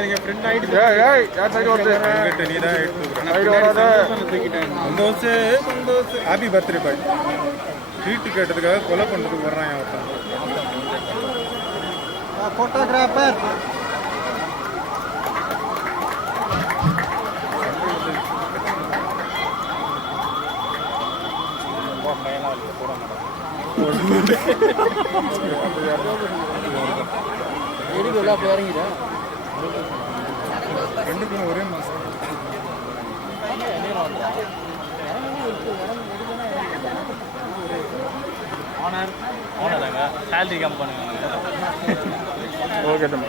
தூக்காதீங்க friend ஆயிடுச்சு. ஏய் யார் சைடு வந்து கிட்ட நீ தான் எடுத்து சைடு வராத தூக்கிட்டேன். Santhosh happy birthday boy. Treat கேட்டதுக்காக கொலை பண்றதுக்கு வர்றான் அவன். போட்டோகிராஃபர் இறங்கிட்டேன். ரெண்டுக்கும் ஒரே மாசம் ஓனருங்க சேலரி கம் பண்ணுங்க. ஓகே தம்பி.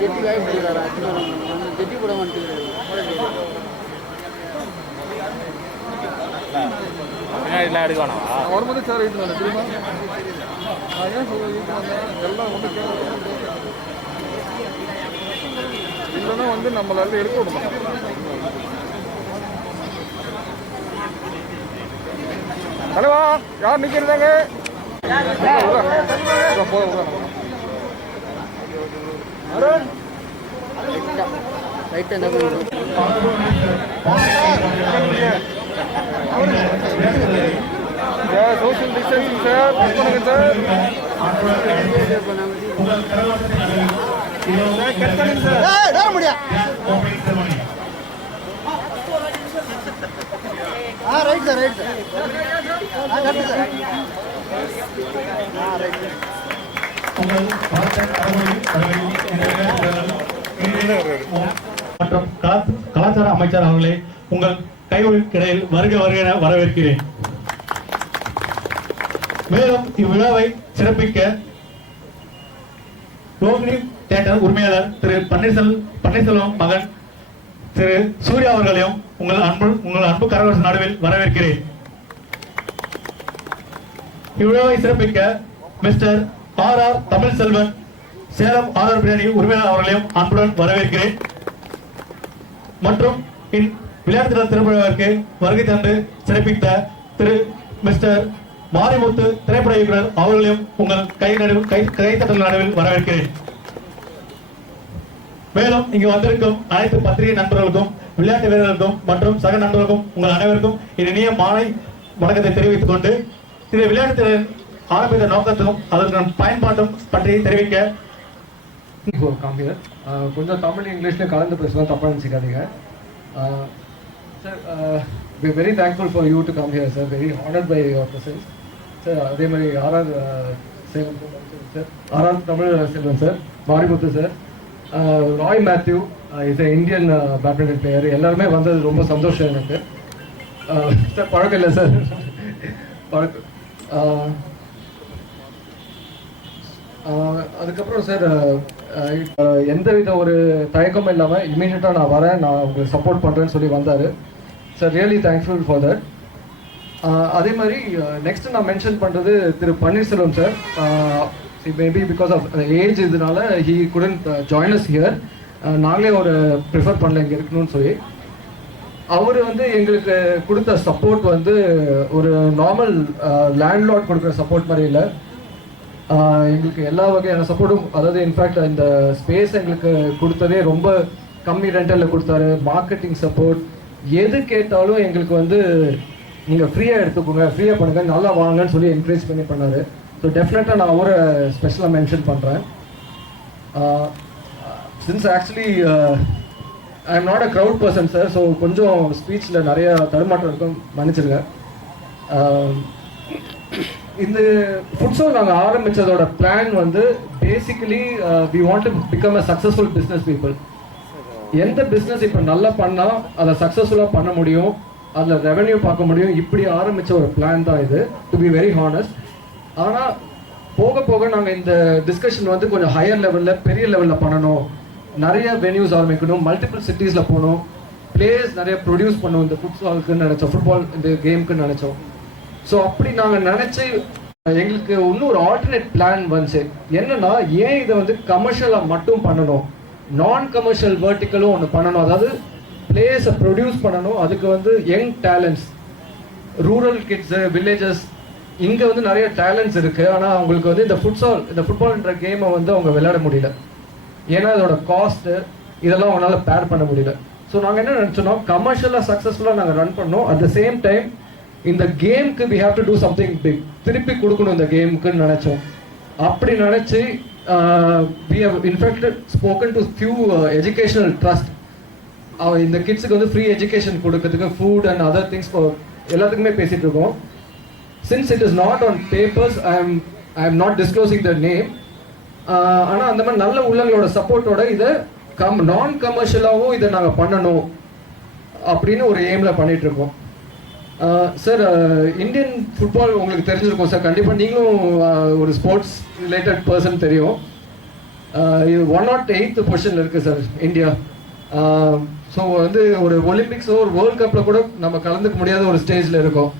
ஜெட்டி வாய்ப்பு ஜெட்டி போட மாட்டேங்குது. பின்னாடிலாம் எடுக்கணும் வரும்போது சார் வீட்டு வந்தேன் தெரியுமா? நான் ஏன் சொல்ல வீட்டு வந்தேன் எல்லாம் வந்து இல்லைன்னா வந்து நம்மளால எடுக்க விட மாட்டோம். தலைவா யார் நிற்கிறதாங்க? அருண் ரைட் என்ன சோசியல் டிஸ்டன்சிங் சார் பண்ணுங்க சார். முடியா ரைட் சார் ரைட் சார் மற்றும் கலாச்சார அமைச்சர் அவர்களை உங்கள் கைகளில் வருக வருக வரவேற்கிறேன். மேலும் இவ்விழாவை சிறப்பிக்க ரோகிணி தியேட்டர் உரிமையாளர் திரு பன்னீர்செல்வம் மகன் திரு சூர்யா அவர்களையும் உங்கள் அன்பு கரகோஷ நடுவில் வரவேற்கிறேன். இவ்விழாவை சிறப்பிக்க mister R Tamil Selvan Salem R biryani உரிமையாளர் அவர்களையும் அன்புடன் வரவேற்கிறேன். மற்றும் விளையாட்டு திருவிழாவிற்கு வருகை தந்து சிறப்பித்த திரு மிஸ்டர் மாரிமுத்து திரைப்பட இயக்குனர் அவர்களையும் உங்கள் கைத்தட்டல் நடுவில் வரவேற்கிறேன். மேலும் இங்கு வந்திருக்கும் அனைத்து பத்திரிகை நண்பர்களுக்கும் விளையாட்டு வீரர்களுக்கும் மற்றும் சக நண்பர்களுக்கும் உங்கள் அனைவருக்கும் இனிய மாலை வணக்கத்தை தெரிவித்துக் கொண்டு இந்த விளையாட்டு ஆரம்பித்த நோக்கத்தும் அதற்கு பயன்பாட்டும் பற்றி தெரிவிக்க கொஞ்சம் தமிழ் இங்கிலீஷ்ல கலந்து பேசலாம், தப்பா நினைச்சுக்காதீங்க. Sir we are very thankful for you to come here, sir. Very honored by your presence. Sir, அதே மாதிரி RR Salem sir, RR Tamil Selvan sir, Marimuthu sir, Roy Mathew is Indian badminton player. எல்லாருமே வந்தது ரொம்ப சந்தோஷம் எனக்கு. சார் பழக்கம் இல்லை சார், பழக்கம். அதுக்கப்புறம் சார் எந்தவித ஒரு தயக்கமும் இல்லாமல் இமீடியட்டாக நான் வரேன், நான் உங்களுக்கு சப்போர்ட் பண்ணுறேன்னு சொல்லி வந்தார் sir. Really thankful for that. அதே மாதிரி நெக்ஸ்ட் நான் மென்ஷன் பண்ணுறது Thiru Panneerselvam sir. Maybe because of age இதனால he couldn't join us here. நாங்களே ஒரு ப்ரிஃபர் பண்ணல இங்கே இருக்கணும்னு சொல்லி. அவர் வந்து எங்களுக்கு கொடுத்த சப்போர்ட் வந்து ஒரு நார்மல் லேண்ட்லார்ட் கொடுக்குற சப்போர்ட் மாதிரி இல்லை. எங்களுக்கு எல்லா வகையான சப்போர்ட்டும், அதாவது இன்ஃபேக்ட் இந்த ஸ்பேஸ் எங்களுக்கு கொடுத்ததே ரொம்ப கம்மி ரெண்டலில் கொடுத்தாரு. மார்க்கெட்டிங் சப்போர்ட், எது கேட்டாலும் எங்களுக்கு வந்து நீங்கள் ஃப்ரீயாக எடுத்துக்கோங்க, ஃப்ரீயாக பண்ணுங்கள், நல்லா வாங்கன்னு சொல்லி என்கரேஜ் பண்ணார். ஸோ டெஃபினட்டாக நான் அவரை ஸ்பெஷலாக மென்ஷன் பண்ணுறேன். Since actually I am not a crowd person sir, so கொஞ்சம் ஸ்பீச்சில் நிறைய தடுமாற்றம் இருக்கும், மன்னிச்சிருங்க. இந்த ஃபுட்ஸால் நாங்கள் ஆரம்பித்ததோட பிளான் வந்து basically we want to become a successful business people. எந்த பிஸ்னஸ் இப்போ நல்லா பண்ணால் அதை சக்ஸஸ்ஃபுல்லாக பண்ண முடியும், அதில் ரெவென்யூ பார்க்க முடியும், இப்படி ஆரம்பித்த ஒரு பிளான் தான் இது, டு பி வெரி ஹானஸ்ட். ஆனால் போக போக நாங்கள் இந்த டிஸ்கஷன் வந்து கொஞ்சம் ஹையர் லெவலில், பெரிய லெவலில் பண்ணணும், நிறைய வென்யூஸ் ஆரம்பிக்கணும், மல்டிபிள் சிட்டிஸில் போகணும், பிளேயர்ஸ் நிறைய ப்ரொடியூஸ் பண்ணணும் இந்த ஃபுட்பாலுக்குன்னு நினச்சோம், ஃபுட்பால் இந்த கேமுக்குன்னு நினச்சோம். ஸோ அப்படி நாங்கள் நினச்சி எங்களுக்கு இன்னும் ஒரு ஆல்டர்னேட் பிளான் வந்துச்சு. என்னன்னா, ஏன் இதை வந்து கமர்ஷியலாக மட்டும் பண்ணணும், நான் கமர்ஷியல் வெர்டிக்கலும் ஒன்று பண்ணணும். அதாவது பிளேயர்ஸை ப்ரொடியூஸ் பண்ணணும், அதுக்கு வந்து young talents rural kids villages இங்கே வந்து நிறைய டேலண்ட்ஸ் இருக்குது. ஆனால் அவங்களுக்கு வந்து இந்த ஃபுட்பால்ன்ற கேமை வந்து அவங்க விளையாட முடியல. ஏன்னா அதோட காஸ்ட்டு இதெல்லாம் அவங்களால பேர் பண்ண முடியல. ஸோ நாங்கள் என்ன நினச்சோன்னா கமர்ஷியலாக சக்ஸஸ்ஃபுல்லாக நாங்கள் ரன் பண்ணோம். அட் த சேம் டைம் இந்த கேமுக்கு we have to do something big, திருப்பி கொடுக்கணும் இந்த கேமுக்குன்னு நினச்சோம். அப்படி நினச்சி we have in fact spoken to few educational trust. இந்த கிட்ஸுக்கு வந்து ஃப்ரீ எஜுகேஷன் கொடுக்கறதுக்கு ஃபுட் அண்ட் அதர் திங்ஸ் எல்லாத்துக்குமே பேசிகிட்டு இருக்கோம். Since it is not on papers, I am not disclosing the name. ஆனால் அந்த மாதிரி நல்ல உள்ளங்களோட சப்போர்ட்டோட இதை நான் கமர்ஷியலாகவும் இதை நாங்கள் பண்ணணும் அப்படின்னு ஒரு எய்மில் பண்ணிகிட்ருக்கோம். சார், இந்தியன் ஃபுட்பால் உங்களுக்கு தெரிஞ்சிருக்கும் சார். கண்டிப்பாக நீங்களும் ஒரு ஸ்போர்ட்ஸ் ரிலேட்டட் பர்சன் தெரியும். இது 108th பொசிஷனில் இருக்குது சார் இந்தியா. ஸோ வந்து ஒரு ஒலிம்பிக்ஸோ ஒரு வேர்ல்ட் கப்பில் கூட நம்ம கலந்துக்க முடியாத ஒரு ஸ்டேஜில் இருக்கோம்.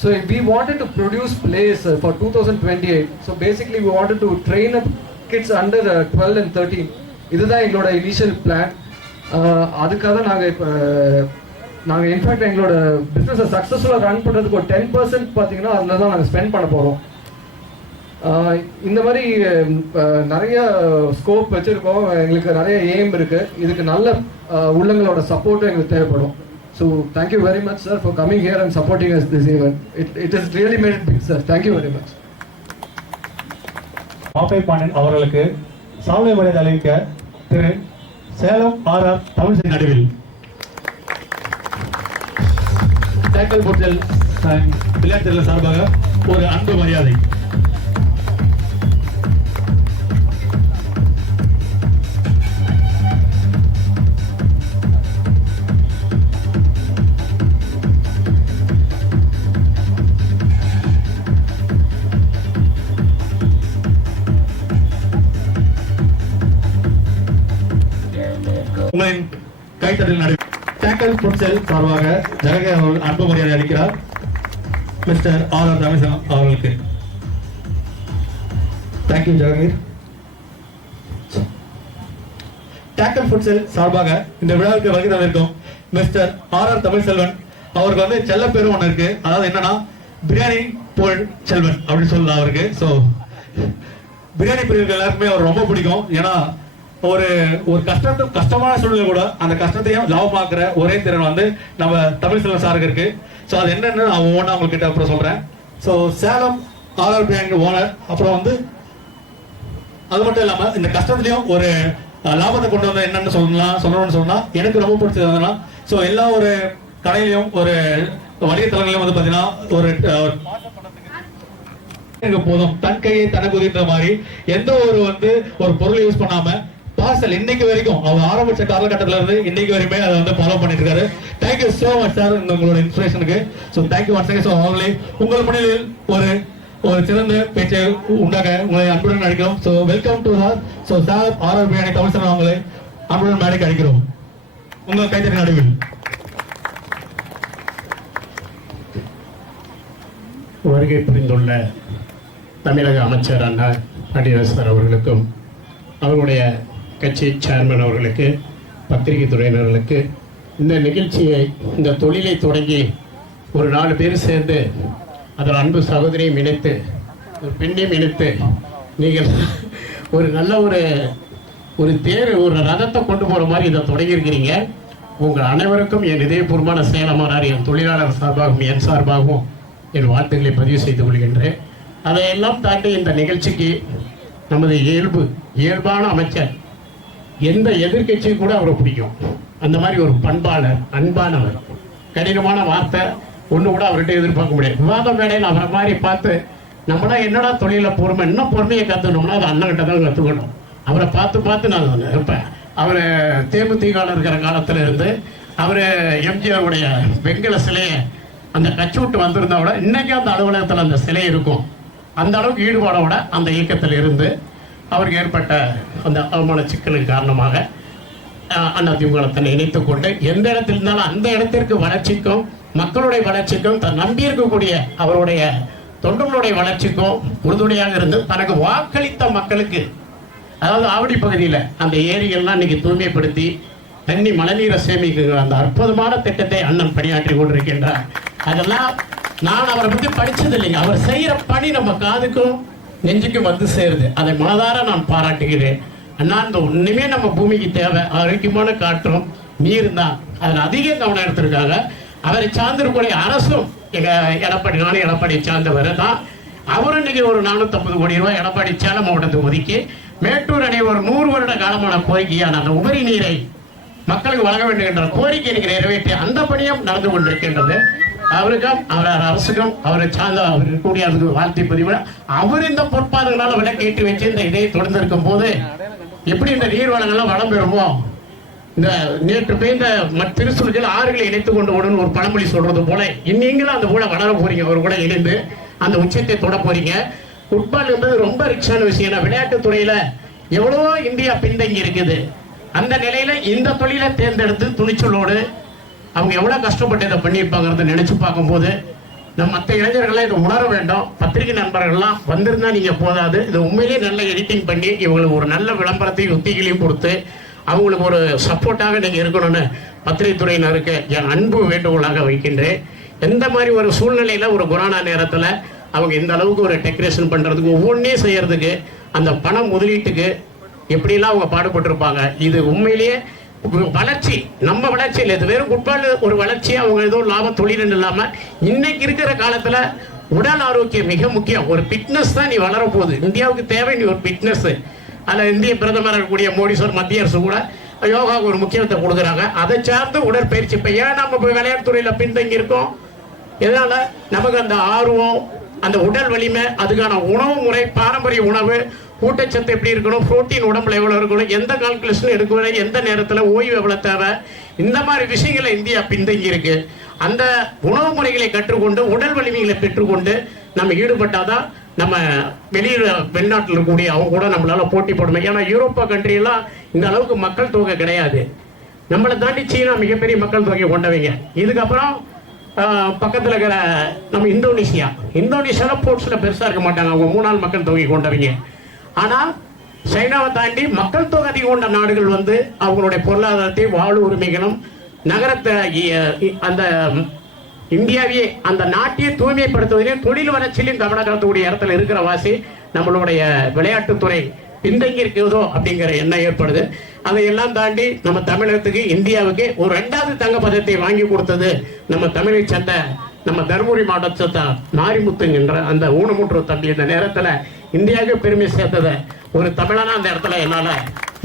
So we wanted to produce players for 2028. So basically we wanted to train up kids under 12 and 13. இதுதான் எங்களோட இனிஷியல் பிளான். அதுக்காக நாங்கள் இன்ஃபேக்ட் எங்களோட பிஸ்னஸை சக்ஸஸ்ஃபுல்லாக ரன் பண்ணுறதுக்கு ஒரு 10% பார்த்தீங்கன்னா அதில் தான் நாங்கள் ஸ்பெண்ட் பண்ண போகிறோம். இந்த மாதிரி நிறைய ஸ்கோப் வச்சுருக்கோம். எங்களுக்கு நிறைய எய்ம் இருக்குது. இதுக்கு நல்ல உள்ளங்களோட சப்போர்ட்டும் எங்களுக்கு தேவைப்படும். So thank you very much, sir, for coming here and supporting us this event. It has really made it big, sir. Thank you very much. மாப்பை Pandian அவர்களுக்கு சாலை மரியாதை அளிக்க திரு சேலம் ஆர்ஆர் தமிழ்செல்வன் நடுவில் டேக்கல் போர்ட்டல் விளையாட்டுகள் சார்பாக ஒரு அன்பு மரியாதை. உங்களின் கைத்தட்டல் நடுவில் டேக்கல் ஃபுட்செல் சார்பாக ஜெககே அவர்கள் அன்பு மரியாதை அளிக்கிறார் மிஸ்டர் ஆர் தமிழ்செல்வன் அவர்களுக்கு. தேங்க்யூ ஜெககீர். டேக்கல் ஃபுட்செல் சார்பாக இந்த விழாவுக்கு வருகை தந்திருக்கும் மிஸ்டர் ஆர் தமிழ்செல்வன் அவருக்கு வந்து செல்ல பேரும் ஒன்று இருக்கு. அதாவது என்னன்னா பிரியாணி போல் செல்வன் அப்படின்னு சொல்லலாம் அவருக்கு. ஸோ பிரியாணி பிரிவுகள் எல்லாருக்குமே அவர் ரொம்ப பிடிக்கும். ஏன்னா ஒரு கஷ்டமான சூழ்நிலை கூட அந்த கஷ்டத்தையும் லாபமாக்குற ஒரே திறன் வந்து நம்ம தமிழ்செல்வன் சாருக்கு இருக்கு. ஸோ அது என்னன்னு நான் ஒவ்வொன்றா உங்ககிட்ட அப்புறம் சொல்றேன். So Salem RR biryani owner, அப்புறம் வந்து அது மட்டும் இல்லாம இந்த கஷ்டத்துலயும் ஒரு லாபத்தை கொண்டு வந்த என்னன்னு சொல்லணும்னு சொன்னா எனக்கு ரொம்ப பிடிச்சது என்னன்னா, ஸோ எல்லா ஒரு கடையிலையும் ஒரு வணிக தளங்களையும் வந்து பாத்தீங்கன்னா ஒரு போதும் தன் கையை தனக்கு உதிர்ந்த மாதிரி எந்த ஒரு வந்து ஒரு பொருளை யூஸ் பண்ணாம பார்சல் இன்னைக்கு வரைக்கும் அவர் ஆரம்பிச்ச காலகட்டத்துல இருந்து இன்னைக்கு வரைக்குமே அதை வந்து ஃபாலோ பண்ணிட்டு இருக்காரு. தேங்க்யூ சோ மச் சார் உங்களோட இன்ஸ்பிரேஷனுக்கு. So thank you once again. So அவங்களே உங்கள் முன்னிலையில் ஒரு சிறந்த பேச்சை உண்டாக உங்களை அன்புடன் அழைக்கிறோம். ஸோ வெல்கம் டு ஹார். So sir RR biryani Tamilselvan அவங்களை அன்புடன் மேடைக்கு அழைக்கிறோம். உங்கள் கைத்தறி நடுவில் வருகை புரிந்துள்ள தமிழக அமைச்சர் அண்ணா அடியாசர் அவர்களுக்கும் அவருடைய கட்சி சேர்மன் அவர்களுக்கு பத்திரிகை துறையினர்களுக்கு இந்த நிகழ்ச்சியை இந்த தொழிலை தொடங்கி ஒரு 4 பேர் சேர்ந்து அதில் அன்பு சகோதரியும் இணைத்து ஒரு பெண்ணையும் இணைத்து நீங்கள் ஒரு நல்ல ஒரு தேர் ஒரு ரதத்தை கொண்டு போகிற மாதிரி இதை தொடங்கியிருக்கிறீங்க. உங்கள் அனைவருக்கும் என் இதயபூர்வமான சேலமானார் என் தொழிலாளர் சார்பாகவும் என் சார்பாகவும் என் வாழ்த்துக்களை பதிவு செய்து கொள்கின்றேன். அதையெல்லாம் தாண்டி இந்த நிகழ்ச்சிக்கு நமது இயல்பான அமைச்சர் எந்த எதிர்கட்சி கூட அவரை பிடிக்கும். அந்த மாதிரி ஒரு பண்பாளர், அன்பானவர். கடினமான வார்த்தை ஒன்று கூட அவர்கிட்ட எதிர்பார்க்க முடியாது. விவாத மேடையில் அவரை மாதிரி பார்த்து நம்மளா என்னடா தொழிலில் பொறுமை, இன்னும் பொறுமையை கற்றுக்கணும்னா அது அண்ணன்கிட்ட தான் கற்றுக்கணும். அவரை பார்த்து நான் இருப்பேன். அவர் தேமுதிகாவில் இருக்கிற காலத்தில் இருந்து அவர் எம்ஜிஆருடைய வெங்கல சிலையை அந்த கட்சி விட்டு வந்திருந்தா விட இன்னைக்கு அந்த அலுவலகத்தில் அந்த சிலை இருக்கும். அந்த அளவுக்கு ஈடுபாடோட அந்த இயக்கத்தில் இருந்து அவருக்கு ஏற்பட்ட அந்த அவமான சிக்கலுக்கு காரணமாக அதிமுக தன்னை இணைத்துக் கொண்டு எந்த இடத்தில் இருந்தாலும் அந்த இடத்திற்கு வளர்ச்சிக்கும் மக்களுடைய வளர்ச்சிக்கும் தன் நம்பியிருக்கக்கூடிய அவருடைய தொண்டர்களுடைய வளர்ச்சிக்கும் உறுதுணையாக இருந்து தனக்கு வாக்களித்த மக்களுக்கு, அதாவது ஆவடி பகுதியில் அந்த ஏரியெல்லாம் இன்னைக்கு தூய்மைப்படுத்தி தண்ணி மழைநீரை சேமிக்கிற அந்த அற்புதமான திட்டத்தை அண்ணன் பணியாற்றி கொண்டிருக்கின்றார். அதெல்லாம் நான் அவரை பத்தி படிச்சது இல்லைங்க. அவர் செய்யற பணி நம்ம காதுக்கும் நெஞ்சுக்கும் வந்து சேருது. அதை மனதார நான் பாராட்டுகிறேன். அண்ணா, இந்த ஒண்ணுமே நம்ம பூமிக்கு தேவை, ஆரோக்கியமான காற்றும் நீர் தான். அதில் அதிக கவனம் எடுத்திருக்காங்க. அவரை சார்ந்திருக்கக்கூடிய அரசும் எங்க எடப்பாடி, நானும் எடப்பாடி சார்ந்தவர் தான். அவரும் இன்னைக்கு ஒரு 450 கோடி ரூபாய் எடப்பாடி சேலம் மாவட்டத்துக்கு ஒதுக்கி மேட்டூர் அணை ஒரு 100 வருட காலமான கோரிக்கையான அந்த உபரி நீரை மக்களுக்கு வழங்க வேண்டும் என்ற கோரிக்கை எனக்கு நிறைவேற்றி அந்த பணியும் நடந்து கொண்டிருக்கின்றது. அவருக்கும் அவர் அரசுக்கும் அவரை சார்ந்த அவர் இருக்கக்கூடிய அதுக்கு வாழ்த்தி பதிவு. அவர் இந்த பொற்பாதங்களால் விளக்கேற்றி வச்சு இந்த இதை தொடர்ந்து இருக்கும் போது எப்படி இந்த நீர் வளங்கள்லாம் வளம் பெறுமோ, இந்த நேற்று பெய்த திருச்சூழல் ஆறுகளை இணைத்துக் கொண்டு ஓடுன்னு ஒரு பழமொழி சொல்றது போல நீங்களும் அந்த கூட வளர போறீங்க. அவர் கூட இணைந்து அந்த உச்சத்தை தொட போறீங்க. ஃபுட்பால் என்பது ரொம்ப ரிச்சான விஷயம். விளையாட்டு துறையில எவ்வளவோ இந்தியா பின்தங்கி இருக்குது. அந்த நிலையில இந்த தொழிலை தேர்ந்தெடுத்து துணிச்சலோடு அவங்க எவ்வளவு கஷ்டப்பட்டு இதை பண்ணியிருப்பாங்கிறத நினைச்சு பார்க்கும்போது நம்ம மற்ற இளைஞர்கள்லாம் இதை உணர வேண்டும். பத்திரிகை நண்பர்கள்லாம் வந்திருந்தா நீங்க போதாது, இது உண்மையிலேயே நல்ல எடிட்டிங் பண்ணி இவங்களுக்கு ஒரு நல்ல விளம்பரத்தையும் உத்திகளையும் கொடுத்து அவங்களுக்கு ஒரு சப்போர்ட்டாக நீங்க இருக்கணும்னு பத்திரிகை துறையினருக்கு என் அன்பு வேண்டுகோளாக வைக்கின்றேன். எந்த மாதிரி ஒரு சூழ்நிலையில ஒரு கொரோனா நேரத்தில் அவங்க இந்த அளவுக்கு ஒரு டெக்கரேஷன் பண்றதுக்கு ஒவ்வொன்றே செய்யறதுக்கு அந்த பணம் முதலீட்டுக்கு எப்படிலாம் அவங்க பாடுபட்டிருப்பாங்க. இது உண்மையிலேயே வளர்ச்சி, நம்ம வளர்ச்சி இல்லை, இது வெறும் ஃபுட்பால் ஒரு வளர்ச்சி. அவங்க ஏதோ லாப தொழில் இல்லாம இன்னைக்கு இருக்கிற காலத்துல உடல் ஆரோக்கியம் மிக முக்கியம். ஒரு ஃபிட்னஸ் தான் நீ வளர போகுது. இந்தியாவுக்கு தேவை நீ ஒரு ஃபிட்னஸ். அதில் இந்திய பிரதமர் இருக்கக்கூடிய மோடி சார், மத்திய அரசு கூட யோகாவுக்கு ஒரு முக்கியத்துவம் கொடுக்குறாங்க. அதை சார்ந்து உடற்பயிற்சி. இப்போ ஏன் நம்ம இப்போ விளையாட்டுத்துறையில பின்தங்கி இருக்கோம்? இதனால நமக்கு அந்த ஆர்வம், அந்த உடல் வலிமை, அதுக்கான உணவு முறை, பாரம்பரிய உணவு, ஊட்டச்சத்து எப்படி இருக்கணும், புரோட்டீன் உடம்புல எவ்வளவு இருக்கணும், எந்த கால்குலேஷன் எடுக்கணும், எந்த நேரத்தில் ஓய்வு எவ்வளவு தேவை, இந்த மாதிரி விஷயங்களை இந்தியா பின்தங்கி இருக்கு. அந்த உணவு முறைகளை கற்றுக்கொண்டு உடல் வலிமைகளை பெற்றுக்கொண்டு நம்ம ஈடுபட்டாதான் நம்ம வெளிநாட்டில் இருக்கக்கூடிய அவங்க கூட நம்மளால போட்டி போடணும். ஏன்னா யூரோப்பா கண்ட்ரியெல்லாம் இந்த அளவுக்கு மக்கள் தொகை கிடையாது. நம்மளை தாண்டி சீனா மிகப்பெரிய மக்கள் தொகை கொண்டவங்க. இதுக்கப்புறம் பக்கத்தில் இருக்கிற நம்ம இந்தோனேஷியாவில் ஸ்போர்ட்ஸில் பெருசாக இருக்க மாட்டாங்க. அவங்க 3 மக்கள் தொகை கொண்டவங்க. ஆனால் சைனாவை தாண்டி மக்கள் தொகை அதிகம் கொண்ட நாடுகள் வந்து அவங்களுடைய பொருளாதாரத்தை, வாழ்வு உரிமைகளும், நகரத்தை, அந்த இந்தியாவையே அந்த நாட்டையே தூய்மைப்படுத்துவதிலும் தொழில் வளர்ச்சியிலும் கவனம் செலுத்தக்கூடிய இடத்துல இருக்கிற வாசி நம்மளுடைய விளையாட்டுத்துறை பின்தங்கி இருக்கிறதோ அப்படிங்கிற எண்ணம் ஏற்படுது. அதையெல்லாம் தாண்டி நம்ம தமிழகத்துக்கு, இந்தியாவுக்கு ஒரு 2வது தங்க பதத்தை வாங்கி கொடுத்தது நம்ம தமிழை சேர்ந்த நம்ம தருமபுரி மாவட்டத்தை மாரிமுத்துங்கிற அந்த ஊனமுற்று தம்பி. இந்த நேரத்தில் இந்தியாவுக்கு பெருமை சேர்த்ததை ஒரு தமிழனா அந்த இடத்துல என்னால்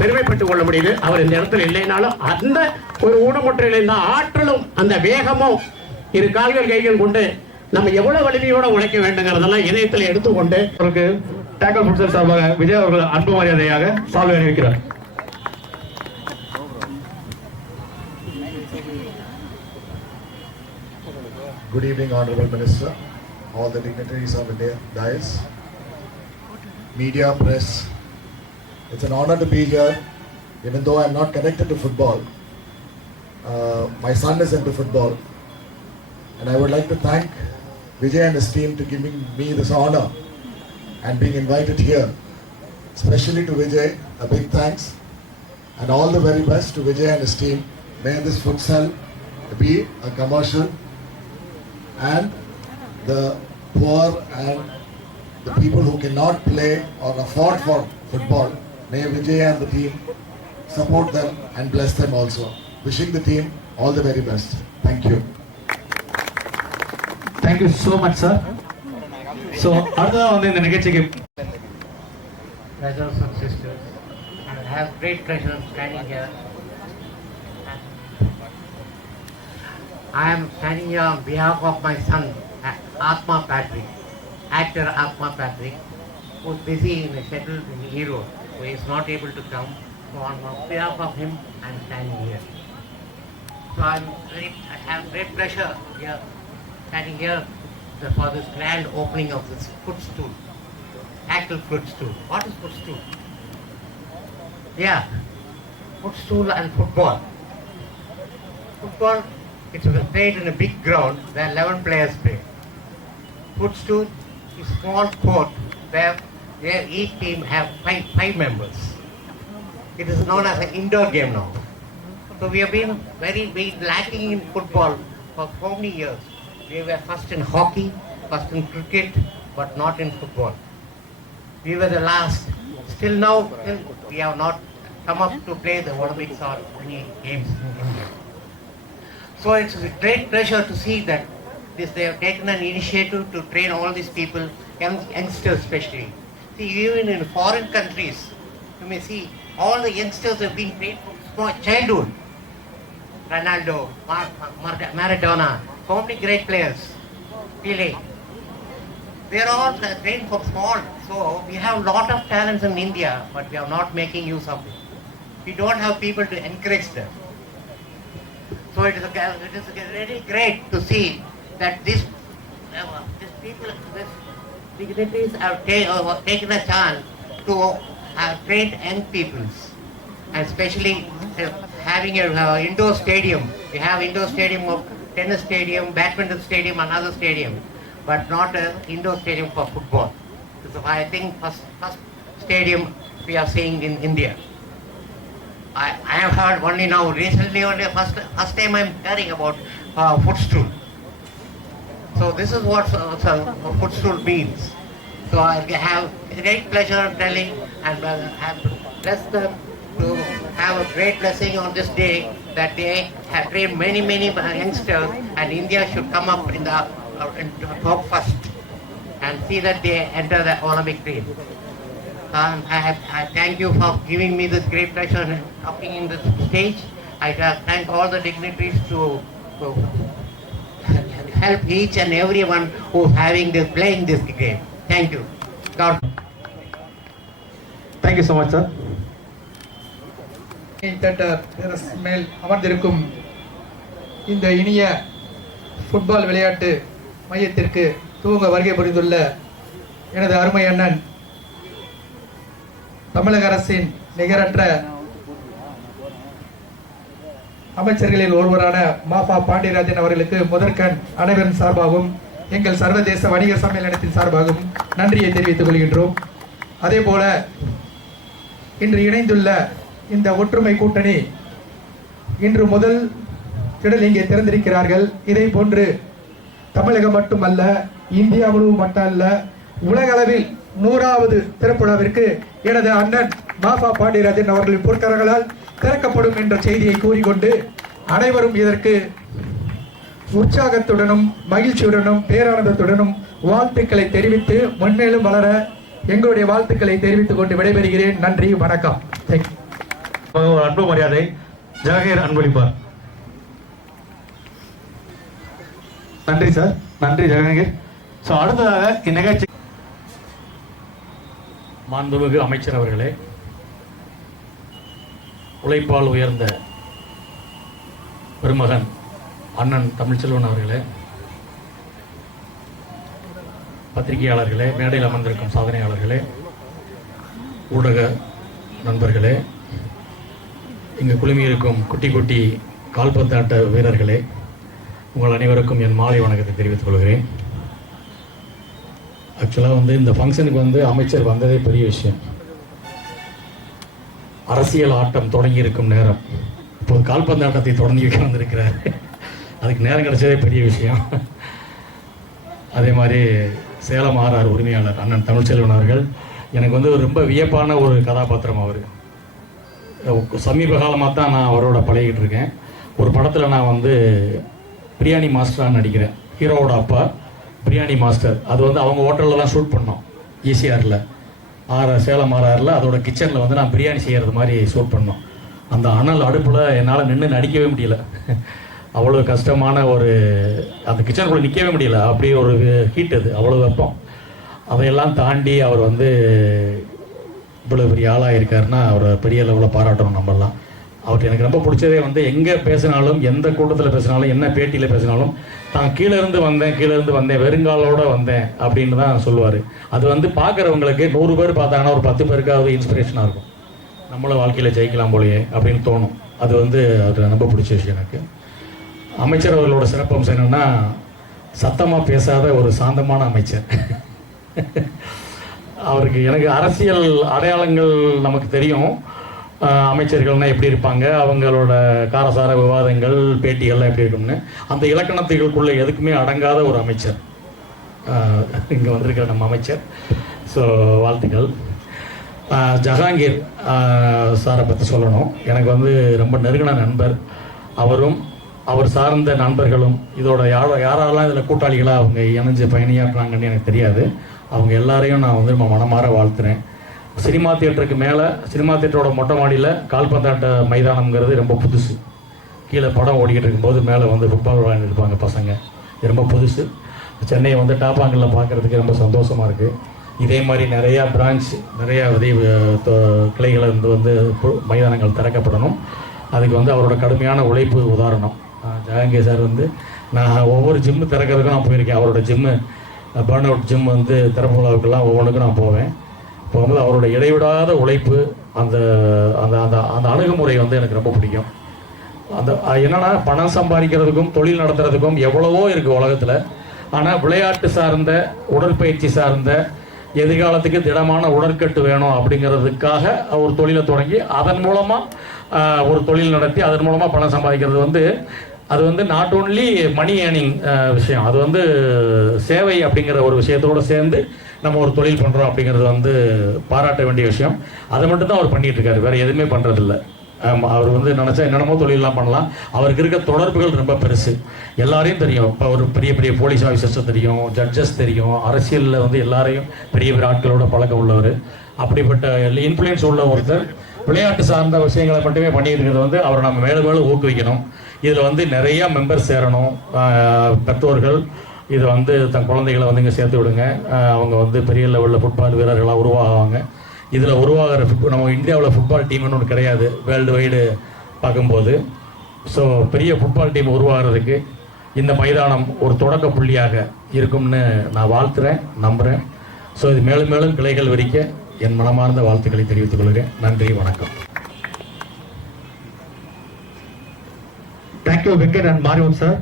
பெருமைப்பட்டுக் கொள்ள முடியுது. அவர் இந்த இடத்துல இல்லைனாலும் அந்த ஒரு ஊனமுற்றையில் இருந்த ஆற்றலும் அந்த வேகமும், 2 கால்கள் கைகள் கொண்டு நம்ம எவ்வளவு வலிமையோட உழைக்க வேண்டுங்கிறதெல்லாம் இதயத்தில் எடுத்துக்கொண்டு அவருக்கு டேக்கல் ஃபுட்சல் சார்பாக விஜய் அவர்கள் அன்பு மரியாதையாக சால்வை அணிவிக்கிறார். Good evening, Honorable Minister, all the dignitaries of the dais, media, press. It's an honor to be here, even though I'm not connected to football. My son is into football, and I would like to thank Vijay and his team to giving me this honor and being invited here. Especially to Vijay, a big thanks, and all the very best to Vijay and his team. May this futsal be a commercial, and the poor and the people who cannot play or afford for football, may Vijay and the team support them and bless them also. Wishing the team all the very best. Thank you. Thank you so much, sir. So, அடுத்ததா வந்து இந்த நிகழ்ச்சிக்கு brothers and sisters, and I have great pleasure standing here. I am standing here on behalf of my son, Atma Patrick, actor Atma Patrick, who is busy in a schedule in Europe, so he is not able to come. So on behalf of him, I am standing here. So I have great pleasure here, standing here for this grand opening of this footstool, actual footstool. What is footstool? Yeah, footstool and football. Football, it's played in a big ground where 11 players play. Footstool is a small court where each team have five members. It is known as an indoor game now. So we have been very lacking in football for so many years. We were first in hockey, first in cricket, but not in football. We were the last. Still now, we have not come up to play the Olympics or any games in India. So it's a great pleasure to see that they have taken an initiative to train all these people, youngsters especially. See, even in foreign countries, you may see all the youngsters have been trained from small childhood. Ronaldo, Maradona, so many great players, Pele. They are all trained from small. So we have a lot of talents in India, but we are not making use of it. We don't have people to encourage them. So it is really great to see that these people, these dignitaries have taken a chance to train young peoples, and especially having an indoor stadium. We have indoor stadium of tennis stadium, badminton stadium, another stadium, but not an indoor stadium for football. So I think first stadium we are seeing in India. I have heard only now, recently only first time I am hearing about footstool. So this is what a footstool means. So I have great pleasure telling and have blessed them to have a great blessing on this day that they have trained many youngsters, and India should come up in the top first and see that they enter the Olympic team. I thank you for giving me this great pleasure and talking in this stage. I thank all the dignitaries to help each and everyone who is playing this game. Thank you. God. Thank you so much, sir. மேல் அமர்ந்திருக்கும் இந்த இனிய football விளையாட்டு மையத்திற்கு துவங்க வருகை புரிந்துள்ள எனது அருமை அண்ணன் தமிழக அரசின் நிகரற்ற அமைச்சர்களில் ஒருவரான மாஃபா பாண்டியராஜன் அவர்களுக்கு முதற்கண் அனைவரின் சார்பாகவும் எங்கள் சர்வதேச வணிகர் சம்மேளனத்தின் சார்பாகவும் நன்றியை தெரிவித்துக் கொள்கின்றோம். அதே போல இன்று இணைந்துள்ள இந்த ஒற்றுமை கூட்டணி இன்று முதல் திடல் இங்கே திறந்திருக்கிறார்கள். இதை போன்று தமிழகம் மட்டுமல்ல, இந்தியா முழுவதும் மட்டுமல்ல, உலக அளவில் 100வது திறப்புழாவிற்கு எனது அண்ணன் மாஃபா பாண்டியராஜன் அவர்களின் பொற்கரங்களால் திறக்கப்படும் என்ற செய்தியை கூறிக்கொண்டு அனைவரும் இதற்கு உற்சாகத்துடனும் மகிழ்ச்சியுடனும் பேரானந்தத்துடனும் வாழ்த்துக்களை தெரிவித்து முன்மேலும் வளர எங்களுடைய வாழ்த்துக்களை தெரிவித்துக் கொண்டு விடைபெறுகிறேன். நன்றி, வணக்கம். அன்பு மரியாதை ஜஹங்கீர் அன்பளிப்பார். நன்றி சார், நன்றி ஜஹங்கீர். ஸோ அடுத்ததாக இந்நிகழ்ச்சி மாண்புமிகு அமைச்சர் அவர்களே, உழைப்பால் உயர்ந்த பெருமகன் அண்ணன் தமிழ்ச்செல்வன் அவர்களே, பத்திரிகையாளர்களே, மேடையில் அமர்ந்திருக்கும் சாதனையாளர்களே, ஊடக நண்பர்களே, இங்கு குழுமியிருக்கும் குட்டி குட்டி கால்பந்தாட்ட வீரர்களே, உங்கள் அனைவருக்கும் என் மாலை வணக்கத்தை தெரிவித்துக் கொள்கிறேன். ஆக்சுவலாக இந்த ஃபங்க்ஷனுக்கு அமைச்சர் வந்ததே பெரிய விஷயம். அரசியல் ஆட்டம் தொடங்கி இருக்கும் நேரம், இப்போது கால்பந்தாட்டத்தை தொடங்கி வைக்க வந்திருக்கிறார். அதுக்கு நேரம் கிடைச்சதே பெரிய விஷயம். அதே மாதிரி சேலம் ஆர்ஆர் உரிமையாளர் அண்ணன் தமிழ்ச்செல்வன் அவர்கள் எனக்கு ரொம்ப வியப்பான ஒரு கதாபாத்திரம். அவர் சமீப காலமாக தான் நான் அவரோட பழகிட்டு இருக்கேன். ஒரு படத்தில் நான் பிரியாணி மாஸ்டராக நடிக்கிறேன். ஹீரோவோட அப்பா பிரியாணி மாஸ்டர். அது அவங்க ஹோட்டலில் தான் ஷூட் பண்ணோம், ஈசிஆரில், சேலம் ஆர்ஆரில். அதோட கிச்சனில் நான் பிரியாணி செய்கிறது மாதிரி ஷூட் பண்ணோம். அந்த அனல் அடுப்பில் என்னால் நின்று நடிக்கவே முடியல. அவ்வளோ கஷ்டமான அந்த கிச்சனுக்குள்ளே நிற்கவே முடியல. அப்படியே ஒரு ஹீட், அது அவ்வளோ வெப்பம். அதையெல்லாம் தாண்டி அவர் இவ்வளோ பெரிய ஆளாக இருக்காருன்னா அவரை பெரிய லெவலில் பாராட்டணும் நம்மெல்லாம். அவர்கிட்ட எனக்கு ரொம்ப பிடிச்சதே எங்கே பேசினாலும், எந்த கூட்டத்தில் பேசினாலும், என்ன பேட்டியில் பேசினாலும், தான் கீழே இருந்து வந்தேன், வெறுங்காலோடு வந்தேன் அப்படின்னு தான் சொல்லுவார். அது பார்க்குறவங்களுக்கு 100 பேர் பார்த்தாங்கன்னா ஒரு 10 பேருக்காவது இன்ஸ்பிரேஷனாக இருக்கும். நம்மளும் வாழ்க்கையில் ஜெயிக்கலாம் போலையே அப்படின்னு தோணும். அது அது ரொம்ப பிடிச்ச விஷயம் எனக்கு. அமைச்சர் அவர்களோட சிறப்பம்சம் என்னென்னா, சத்தமாக பேசாத ஒரு சாந்தமான அமைச்சர். அவருக்கு எனக்கு அரசியல் அடையாளங்கள் நமக்கு தெரியும். அமைச்சர்கள்னால் எப்படி இருப்பாங்க, அவங்களோட காரசார விவாதங்கள் பேட்டிகள்லாம் எப்படி இருக்கும்னு அந்த இலக்கணத்துக்குள்ளே எதுக்குமே அடங்காத ஒரு அமைச்சர் இங்கே வந்திருக்கிற நம்ம அமைச்சர். ஸோ வாழ்த்துக்கள். ஜஹாங்கீர் சாரை பற்றி சொல்லணும். எனக்கு வந்து ரொம்ப நெருங்கின நண்பர். அவரும் அவர் சார்ந்த நண்பர்களும் இதோட யாரெல்லாம் இதில் கூட்டாளிகளாக அவங்க இணைஞ்சு பயணியாற்றுறாங்கன்னு எனக்கு தெரியாது. அவங்க எல்லாரையும் நான் வந்து மனமாற வாழ்த்துறேன். சினிமா தியேட்டருக்கு மேலே, சினிமா தியேட்டரோட மொட்டை மாடியில் கால்பந்தாட்ட மைதானம்ங்கிறது ரொம்ப புதுசு. கீழே படம் ஓடிக்கிட்டு இருக்கும்போது மேலே வந்து ஃபுட்பால் விளையாண்டுருப்பாங்க பசங்க. இது ரொம்ப புதுசு. சென்னையை வந்து டாப்பாங்கலில் பார்க்குறதுக்கு ரொம்ப சந்தோஷமாக இருக்குது. இதே மாதிரி நிறையா பிரான்ச், நிறையா கிளைகளை வந்து மைதானங்கள் திறக்கப்படணும். அதுக்கு வந்து அவரோட கடுமையான உழைப்பு உதாரணம். ஜஹாங்கீர் சார் வந்து நான் ஒவ்வொரு ஜிம்மு திறக்கிறதுக்கும் நான் போயிருக்கேன். அவரோட ஜிம்மு பர்ன் அவுட் ஜிம் வந்து திறப்பு விழாவுக்கெல்லாம் ஒவ்வொன்றுக்கும் நான் போவேன். போகும்போது அவரோட இடைவிடாத உழைப்பு, அந்த அந்த அந்த அந்த அணுகுமுறை வந்து எனக்கு ரொம்ப பிடிக்கும். அந்த என்னென்னா பணம் சம்பாதிக்கிறதுக்கும் தொழில் நடத்துறதுக்கும் எவ்வளவோ இருக்குது உலகத்தில். ஆனால் விளையாட்டு சார்ந்த, உடற்பயிற்சி சார்ந்த, எதிர்காலத்துக்கு திடமான உடற்கட்டு வேணும் அப்படிங்கிறதுக்காக ஒரு தொழிலை தொடங்கி அதன் மூலமாக ஒரு தொழில் நடத்தி அதன் மூலமாக பணம் சம்பாதிக்கிறது வந்து அது வந்து நாட் ஓன்லி மணி ஏர்னிங் விஷயம், அது வந்து சேவை அப்படிங்கிற ஒரு விஷயத்தோடு சேர்ந்து நம்ம ஒரு தொழில் பண்ணுறோம் அப்படிங்கிறது வந்து பாராட்ட வேண்டிய விஷயம். அதை மட்டும்தான் அவர் பண்ணிகிட்டு இருக்காரு, வேறு எதுவுமே பண்ணுறதில்ல. அவர் வந்து நினச்சா என்னென்னமோ தொழிலெலாம் பண்ணலாம். அவருக்கு இருக்க தொடர்புகள் ரொம்ப பெருசு. எல்லாரையும் தெரியும். இப்போ ஒரு பெரிய பெரிய போலீஸ் ஆஃபீஸர்ஸை தெரியும், ஜட்ஜஸ் தெரியும், அரசியலில் வந்து எல்லாரையும் பெரிய பெரிய ஆட்களோட பழக்கம் உள்ளவர். அப்படிப்பட்ட இன்ஃப்ளூயன்ஸ் உள்ள ஒருத்தர் விளையாட்டு சார்ந்த விஷயங்களை மட்டுமே பண்ணிட்டு இருக்கிறது வந்து அவரை நம்ம மேலும் மேலும் ஊக்குவிக்கணும். இதில் வந்து நிறையா மெம்பர்ஸ் சேரணும். பெற்றோர்கள் இதை வந்து தன் குழந்தைகளை வந்து இங்கே சேர்த்து விடுங்க. அவங்க வந்து பெரிய லெவலில் ஃபுட்பால் வீரர்களாக உருவாகுவாங்க. இதில் உருவாகிற நம்ம இந்தியாவில் ஃபுட்பால் டீம்னு ஒன்று கிடையாது வேர்ல்டு வைடு பார்க்கும்போது. ஸோ பெரிய ஃபுட்பால் டீம் உருவாகிறதுக்கு இந்த மைதானம் ஒரு தொடக்க புள்ளியாக இருக்கும்னு நான் வாழ்த்துறேன், நம்புகிறேன். ஸோ இது மேலும் மேலும் கிளைகள் விரிக்க என் மனமார்ந்த வாழ்த்துக்களை தெரிவித்துக் கொள்கிறேன். நன்றி, வணக்கம். Thank you Venkat and Mariyam sir.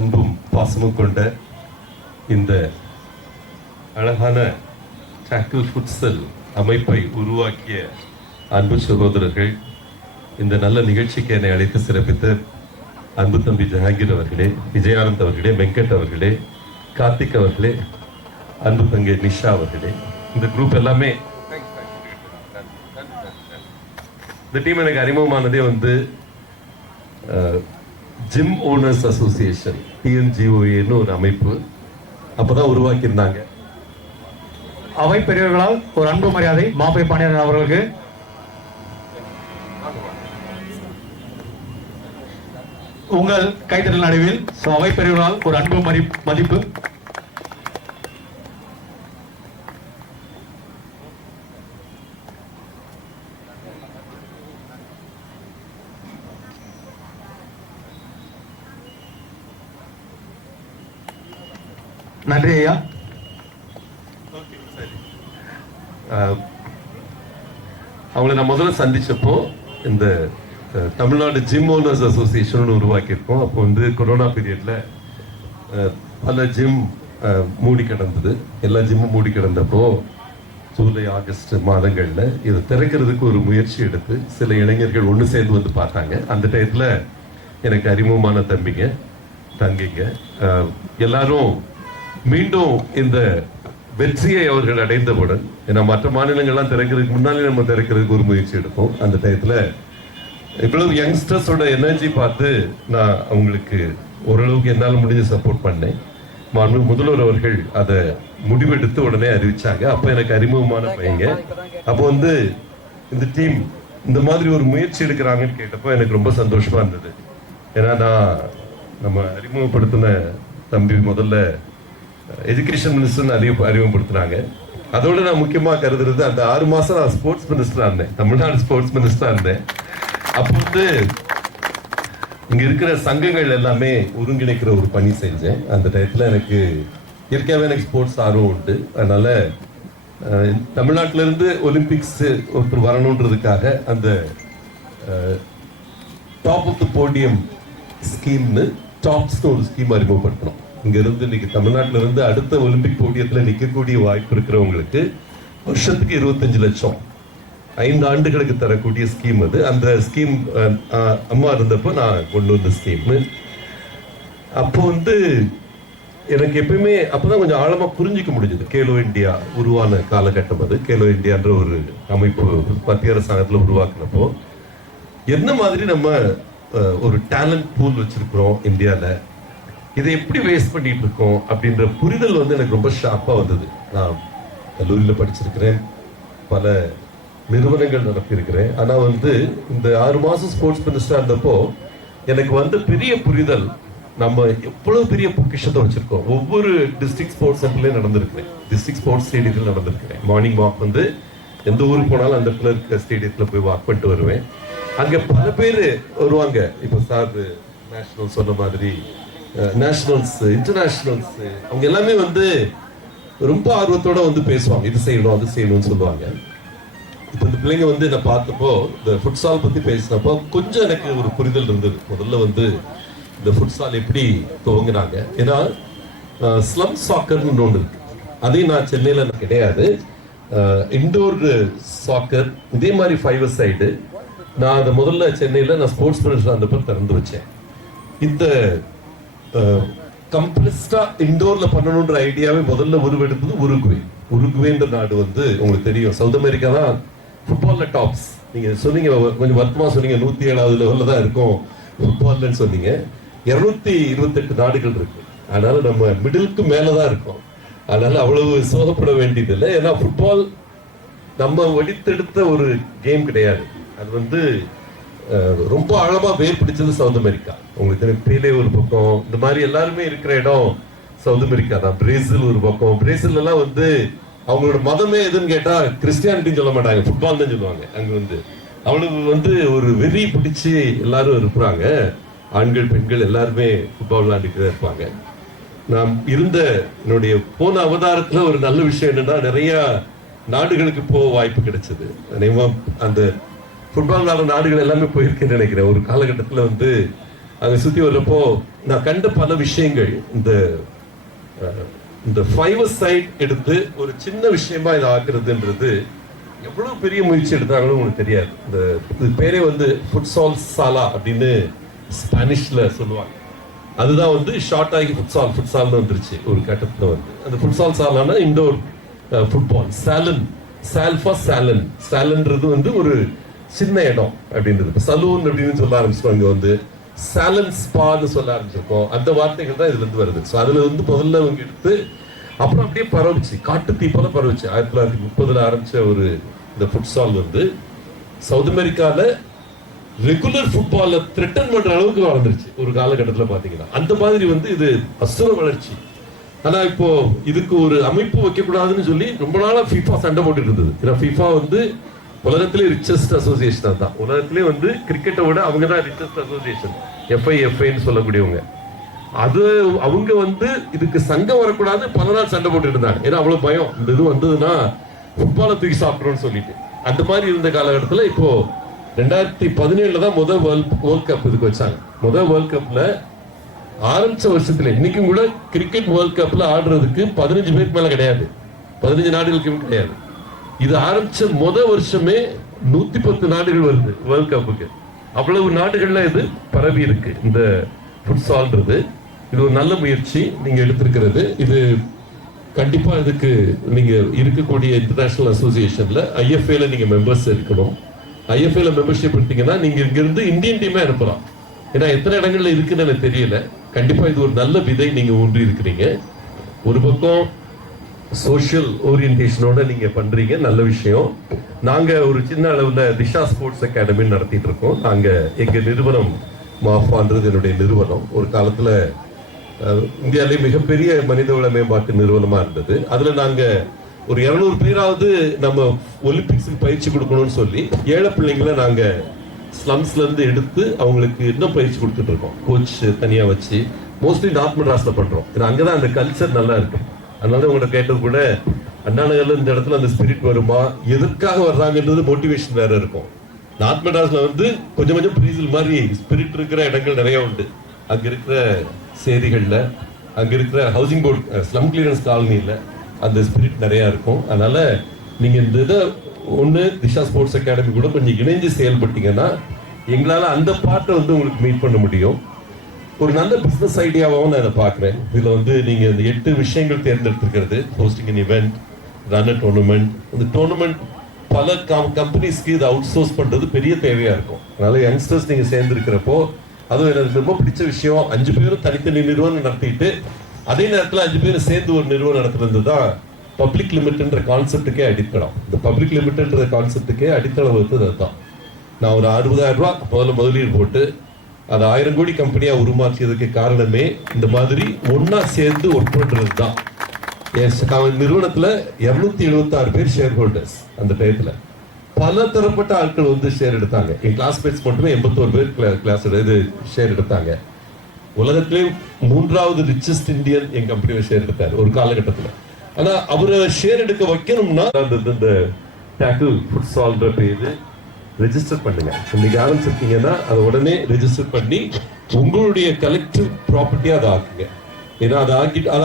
அன்பும் பாசமும் கொண்ட இந்த அழகான டாக்கிள் ஃபுட்சல் அமைப்பை உருவாக்கிய அன்பு சகோதரர்கள், இந்த நல்ல நிகழ்ச்சிக்கு என்னை அழைத்து சிறப்பித்த அன்பு தம்பி ஜஹாங்கீர் அவர்களே, விஜயானந்த் அவர்களே, வெங்கட் அவர்களே, கார்த்திக் அவர்களே, அன்பு தங்கை நிஷா அவர்களே, இந்த குரூப் எல்லாமே இந்த டீம் எனக்கு அறிமுகமானதே வந்து ஜிம் ஓனர்ஸ் அசோசியேஷன் TNGOA ஒரு அமைப்பு அப்பதான் உருவாக்கியிருந்தாங்க. அவை பெரியவர்களால் ஒரு அன்பு மரியாதை மாப்பை பாண்டியன் அவர்களுக்கு. உங்கள் கைத்தறல் நடுவில் அவை பெரியவர்களால் ஒரு அன்பு மதிப்பு. நன்றி ஐயா. அவங்களை நான் முதல்ல சந்திச்சப்போ இந்த தமிழ்நாடு ஜிம் ஓனர்ஸ் அசோசியேஷன் உருவாக்கியிருக்கோம். அப்போ வந்து கொரோனா பீரியட்ல பல ஜிம் மூடி கிடந்தது. எல்லா ஜிம்மும் மூடி கிடந்தப்போ ஜூலை ஆகஸ்ட் மாதங்கள்ல இதை திறக்கிறதுக்கு ஒரு முயற்சி எடுத்து சில இளைஞர்கள் ஒன்று சேர்ந்து வந்து பார்த்தாங்க. அந்த டயத்துல எனக்கு அறிமுகமான தம்பிங்க, தங்கைங்க எல்லாரும் மீண்டும் இந்த வெற்றியை அவர்கள் அடைந்தவுடன், ஏன்னா மற்ற மாநிலங்கள்லாம் திறக்கிறதுக்கு முன்னாலே நம்ம திறக்கிறதுக்கு ஒரு முயற்சி எடுப்போம். அந்த டயத்தில் இவ்வளவு யங்ஸ்டர்ஸோட எனர்ஜி பார்த்து நான் அவங்களுக்கு ஓரளவுக்கு என்னால் முடிஞ்சு சப்போர்ட் பண்ணேன். முதல்வர் அவர்கள் அதை முடிவெடுத்து உடனே அறிவிச்சாங்க. அப்போ எனக்கு அறிமுகமான பையங்க. அப்போ வந்து இந்த டீம் இந்த மாதிரி ஒரு முயற்சி எடுக்கிறாங்கன்னு கேட்டப்போ எனக்கு ரொம்ப சந்தோஷமா இருந்தது. ஏன்னா நான் நம்ம அறிமுகப்படுத்தின தம்பி முதல்ல எஜுகேஷன் மினிஸ்டர்னு அறிமுகப்படுத்தினாங்க. அதோட நான் முக்கியமாக கருதுறது அந்த 6 மாசம் நான் ஸ்போர்ட்ஸ் மினிஸ்டரா இருந்தேன், தமிழ்நாடு ஸ்போர்ட்ஸ் மினிஸ்டரா இருந்தேன். அப்போ வந்து இங்க இருக்கிற சங்கங்கள் எல்லாமே ஒருங்கிணைக்கிற ஒரு பணி செஞ்சேன். அந்த டயத்துல எனக்கு இயற்கையாகவே எனக்கு ஸ்போர்ட்ஸ் ஆர்வம் உண்டு. அதனால தமிழ்நாட்டில இருந்து ஒலிம்பிக்ஸ் ஒருத்தர் வரணுன்றதுக்காக அந்த டாப் ஆஃப் தி போடியம் ஸ்கீம்னு டாப்ஸ்னு ஒரு ஸ்கீம் அறிமுகப்படுத்தணும். இங்கிருந்து இன்னைக்கு தமிழ்நாட்டில இருந்து அடுத்த ஒலிம்பிக் போட்டியத்தில் நிற்கக்கூடிய வாய்ப்பு இருக்கிறவங்களுக்கு வருஷத்துக்கு 25 லட்சம் 5 ஆண்டுகளுக்கு தரக்கூடிய ஸ்கீம் அது. அந்த ஸ்கீம் அம்மா இருந்தப்போ நான் கொண்டு வந்த ஸ்கீம். அப்போ எனக்கு எப்பயுமே அப்போதான் கொஞ்சம் ஆழமா புரிஞ்சிக்க முடிஞ்சது. கேலோ இந்தியா உருவான காலகட்டம் அது. கேலோ இந்தியான்ற ஒரு அமைப்பு மத்திய அரசாங்கத்தில் உருவாக்குனப்போ என்ன மாதிரி நம்ம ஒரு டேலண்ட் பூல் வச்சிருக்கிறோம் இந்தியாவில், இதை எப்படி வேஸ்ட் பண்ணிட்டு இருக்கோம் அப்படின்ற புரிதல் எனக்கு ரொம்ப ஷார்ப்பாக வந்தது. நான் கல்லூரியில் படிச்சிருக்கிறேன், பல நிறுவனங்கள் நடத்தியிருக்கிறேன். ஆனால் இந்த 6 மாதம் ஸ்போர்ட்ஸ் மினிஸ்டராக இருந்தப்போ எனக்கு பெரிய புரிதல், நம்ம எவ்வளவு பெரிய பொக்கிஷத்தை வச்சிருக்கோம். ஒவ்வொரு டிஸ்ட்ரிக்ட் ஸ்போர்ட்ஸ் சென்டர்லயும் நடந்திருக்கிறேன், டிஸ்ட்ரிக்ட் ஸ்போர்ட்ஸ் ஸ்டேடியத்தில் நடந்திருக்கிறேன். மார்னிங் வாக் எந்த ஊருக்கு போனாலும் அந்த இடத்துல இருக்க ஸ்டேடியத்தில் போய் வாக் பண்ணிட்டு வருவேன். அங்கே பல பேர் வருவாங்க. இப்போ சார் நேஷனல் சொன்ன மாதிரி நேஷனல்ஸ், இன்டர்நேஷனல்ஸ், அவங்க எல்லாமே ரொம்ப ஆர்வத்தோட பேசுவாங்க, இது செய்யணும் அது செய்யணும்னு சொல்லுவாங்க. இப்போ இந்த பிள்ளைங்க நான் பார்த்தப்போ இந்த ஃபுட்சால் பற்றி பேசினப்போ கொஞ்சம் எனக்கு ஒரு புரிதல் இருந்தது. முதல்ல இந்த ஃபுட்சால் எப்படி துவங்கினாங்க, ஏன்னா ஸ்லம் சாக்கர்னு ஒன்று இருக்கு. அதையும் நான் சென்னையில் கிடையாது, இண்டோர் சாக்கர் இதே மாதிரி 5 சைடு நான் அதை முதல்ல சென்னையில் நான் ஸ்போர்ட்ஸ் மினிஸ்டர் இருந்தப்போ திறந்து வச்சேன். இந்த கம்ப்ளெக்ஸ்டா இண்டோர்ல பண்ணணுன்ற ஐடியாவே முதல்ல உருவெடுத்தது உருகுவேன்ற நாடு உங்களுக்கு தெரியும், சவுத் அமெரிக்கா தான் ஃபுட்பால்ல டாப்ஸ். நீங்க சொன்னீங்க கொஞ்சம் வருத்தமா சொன்னீங்க 107வது லெவல்ல தான் இருக்கும் ஃபுட்பால்னு சொன்னீங்க. 228 நாடுகள் இருக்கு, அதனால நம்ம மிடிலுக்கு மேலதான் இருக்கோம். அதனால அவ்வளவு சோகப்பட வேண்டியது இல்லை. ஏன்னா ஃபுட்பால் நம்ம வடித்தெடுத்த ஒரு கேம் கிடையாது. அது ரொம்ப ஆழமா வேர் பிடிச்சது சவுத் அமெரிக்கா. உங்களுக்கு பேலே ஒரு பக்கம், இந்த மாதிரி எல்லாருமே இருக்கிற இடம் சவுத் அமெரிக்கா தான். பிரேசில் ஒரு பக்கம். பிரேசில் எல்லாம் அவங்களோட மதமே எதுன்னு கேட்டா கிறிஸ்டியானிட்டின்னு சொல்ல மாட்டாங்க, ஃபுட்பால் தான் சொல்லுவாங்க. அங்க அவ்வளவு ஒரு வெறி பிடிச்சி எல்லாரும் இருக்கிறாங்க. ஆண்கள் பெண்கள் எல்லாருமே ஃபுட்பால் விளையாண்டுட்டு இருப்பாங்க. நான் இருந்த என்னுடைய போன அவதாரத்துல ஒரு நல்ல விஷயம் என்னன்னா, நிறைய நாடுகளுக்கு போக வாய்ப்பு கிடைச்சது. அந்த ஃபுட்பால் விளையாடுற நாடுகள் எல்லாமே போயிருக்கேன்னு நினைக்கிறேன். ஒரு காலகட்டத்தில் அங்கே சுற்றி வர்றப்போ நான் கண்ட பல விஷயங்கள், இந்த 5 சைட் எடுத்து ஒரு சின்ன விஷயமா இதை ஆக்குறதுன்றது எவ்வளவு பெரிய முயற்சி எடுத்தாங்களும் உங்களுக்கு தெரியாது. இந்த பேரே ஃபுட்சால் சாலா அப்படின்னு ஸ்பானிஷ்ல சொல்லுவாங்க. அதுதான் ஷார்ட் ஆகி ஃபுட்சால்னு வந்துருச்சு ஒரு கட்டத்தில். அந்த ஃபுட்சால் சாலானா இண்டோர் ஃபுட்பால். சாலன்றது ஒரு சின்ன இடம் அப்படின்றது. சலூன் அப்படின்னு சொல்ல ஆரம்பிச்சிருக்கோம், சாலன் ஸ்பான்னு சொல்ல ஆரம்பிச்சிருக்கோம். அந்த வார்த்தைகள் தான் இதுல இருந்து வருது. ஸோ அதுல முதல்ல அவங்க எடுத்து அப்புறம் அப்படியே பரவுச்சு, காட்டு தீ போல பரவுச்சு. 1930 ஆரம்பிச்ச இந்த ஃபுட்சால் சவுத் அமெரிக்கால ரெகுலர் ஃபுட்பால த்ரெட்டன் பண்ற அளவுக்கு வளர்ந்துருச்சு ஒரு காலகட்டத்தில் பாத்தீங்கன்னா. அந்த மாதிரி இது அசுர வளர்ச்சி. ஆனா இப்போ இதுக்கு ஒரு அமைப்பு வைக்க கூடாதுன்னு சொல்லி ரொம்ப நாளா FIFA சண்டை போட்டுட்டு இருந்தது. ஏன்னா FIFA உலகத்திலே ரிச்சஸ்ட் அசோசியேஷன் தான். உலகத்திலே கிரிக்கெட்டை விட அவங்க தான் ரிச்சஸ்ட் அசோசியேஷன், FIFAன்னு சொல்லக்கூடியவங்க. அது அவங்க இதுக்கு சங்கம் வரக்கூடாது பல நாள் சண்டை போட்டு இருந்தாங்க. ஏன்னா அவ்வளவு பயம், இந்த இது வந்ததுன்னா ஃபுட்பாலை தூக்கி சாப்பிட்றோம்னு சொல்லிட்டு. அந்த மாதிரி இருந்த காலகட்டத்தில் இப்போ 2017 தான் முதல் வேர்ல்ட் கப் இதுக்கு வச்சாங்க. முதல் வேர்ல்ட் கப்ல ஆரம்பிச்ச வருஷத்துல இன்னைக்கும் கூட கிரிக்கெட் வேர்ல்ட் கப்ல ஆடுறதுக்கு 15 பேருக்கு மேல கிடையாது, 15 நாடுகளுக்கு கிடையாது. இது ஆரம்பிச்ச முதல் வருஷமே 110 நாடுகள் வருது வேர்ல்ட் கப்புக்கு. அவ்வளவு நாடுகள்ல இது பரவி இருக்கு இந்த ஃபுட்சால்ன்றது. இது ஒரு நல்ல முயற்சி நீங்க எடுத்திருக்கிறது. இது கண்டிப்பா இதுக்கு நீங்க இருக்கக்கூடிய இன்டர்நேஷனல் அசோசியேஷன்ல IFAல நீங்க மெம்பர்ஸ் இருக்கணும். IFAல மெம்பர்ஷிப் எடுத்தீங்கன்னா நீங்க இங்க இருந்து இந்தியன் டீமே அனுப்பலாம். ஏன்னா எத்தனை இடங்கள்ல இருக்குன்னு எனக்கு தெரியல. கண்டிப்பா இது ஒரு நல்ல விதை நீங்க ஊன்றி இருக்கிறீங்க. ஒரு பக்கம் சோஷியல் ஓரியன்டேஷனோட நீங்க பண்றீங்க, நல்ல விஷயம். நாங்க ஒரு சின்ன அளவுல திஷா ஸ்போர்ட்ஸ் அகாடமி நடத்திட்டு இருக்கோம். நாங்க எங்க நிறுவனம் மாஃபான்றது என்னுடைய நிறுவனம். ஒரு காலத்துல இந்தியாவிலே மிகப்பெரிய மனிதவள மேம்பாட்டு நிறுவனமா இருந்தது. அதுல நாங்க ஒரு 200 பேராவது நம்ம ஒலிம்பிக்ஸுக்கு பயிற்சி கொடுக்கணும்னு சொல்லி ஏழை பிள்ளைங்களை நாங்க ஸ்லம்ஸ்ல இருந்து எடுத்து அவங்களுக்கு இன்னும் பயிற்சி கொடுத்துட்டு இருக்கோம். கோச் தனியா வச்சு மோஸ்ட்லி நார்த் மெட்ராஸ்ல பண்றோம். ஏன்னா அங்கதான் அந்த கல்ச்சர் நல்லா இருக்கு. அதனால உங்களை கேட்டது கூட அண்ணா நகர்ல இந்த இடத்துல அந்த ஸ்பிரிட் வருமா, எதற்காக வர்றாங்கன்றது மோட்டிவேஷன் வேற இருக்கும். நார்த் மெட்ராஸ்ல கொஞ்சம் கொஞ்சம் பிரீசல் மாதிரி ஸ்பிரிட் இருக்கிற இடங்கள் நிறைய உண்டு. அங்கே இருக்கிற சேரிகளில், அங்கே இருக்கிற ஹவுசிங் போர்டு ஸ்லம் கிளியரன்ஸ் காலனியில் அந்த ஸ்பிரிட் நிறையா இருக்கும். அதனால் நீங்கள் இந்த இதை ஒன்று திஷா ஸ்போர்ட்ஸ் அகாடமி கூட கொஞ்சம் இணைஞ்சு செயல்பட்டீங்கன்னா எங்களால் அந்த பார்ட்டை வந்து உங்களுக்கு மீட் பண்ண முடியும். ஒரு நல்ல பிஸ்னஸ் ஐடியாவாகவும் நான் இதை பார்க்குறேன். இதில் வந்து நீங்கள் இந்த 8 விஷயங்கள் தேர்ந்தெடுத்துக்கிறது, hosting an event, run a tournament. இந்த டோர்னமெண்ட் பல கம்பெனிஸ்க்கு இதை அவுட் சோர்ஸ் பண்ணுறது பெரிய தேவையாக இருக்கும். அதனால் யங்ஸ்டர்ஸ் நீங்கள் சேர்ந்துருக்கிறப்போ, அதுவும் எனக்கு ரொம்ப பிடிச்ச விஷயம், 5 பேரும் தனித்தனி நிறுவனம் நடத்திட்டு அதே நேரத்தில் 5 பேரும் சேர்ந்து ஒரு நிறுவனம் நடத்துறது தான் பப்ளிக் லிமிட்ன்ற கான்செப்டுக்கே அடித்தளம். இந்த பப்ளிக் லிமிட்ன்ற கான்செப்டுக்கே அடித்தளம் வந்து அதுதான். நான் ஒரு 60,000 ரூபா முதலீடு போட்டு அது 1000 கோடி கம்பெனியாக உருமாற்றியதுக்கு காரணமே இந்த மாதிரி ஒன்றா சேர்ந்து ஒர்க் பண்ணுறது தான். என் நிறுவனத்தில் 276 பேர் ஷேர் ஹோல்டர்ஸ். அந்த டயத்தில் பல தரப்பட்ட ஆட்கள் வந்து ஷேர் எடுத்தாங்க. என் கிளாஸ்மேட்ஸ் மட்டுமே 81 பேர் ஷேர் எடுத்தாங்க. உலகத்திலே 3வது ரிச்சஸ்ட் இந்தியன் என் கம்பெனியில் ஷேர் எடுத்தார் ஒரு காலகட்டத்தில். ஆனால் அவரை ஷேர் எடுக்க வைக்கணும்னா இந்த டேக்கிள் ஃபுட்சால்ன்ற பேர் ரெஜிஸ்டர் பண்ணுங்க. இன்னைக்கு ஆரம்பிச்சிருக்கீங்கன்னா அதை உடனே ரெஜிஸ்டர் பண்ணி உங்களுடைய கலெக்டிவ் ப்ராப்பர்ட்டியாக அதை ஆக்குங்க. ஏன்னா அதை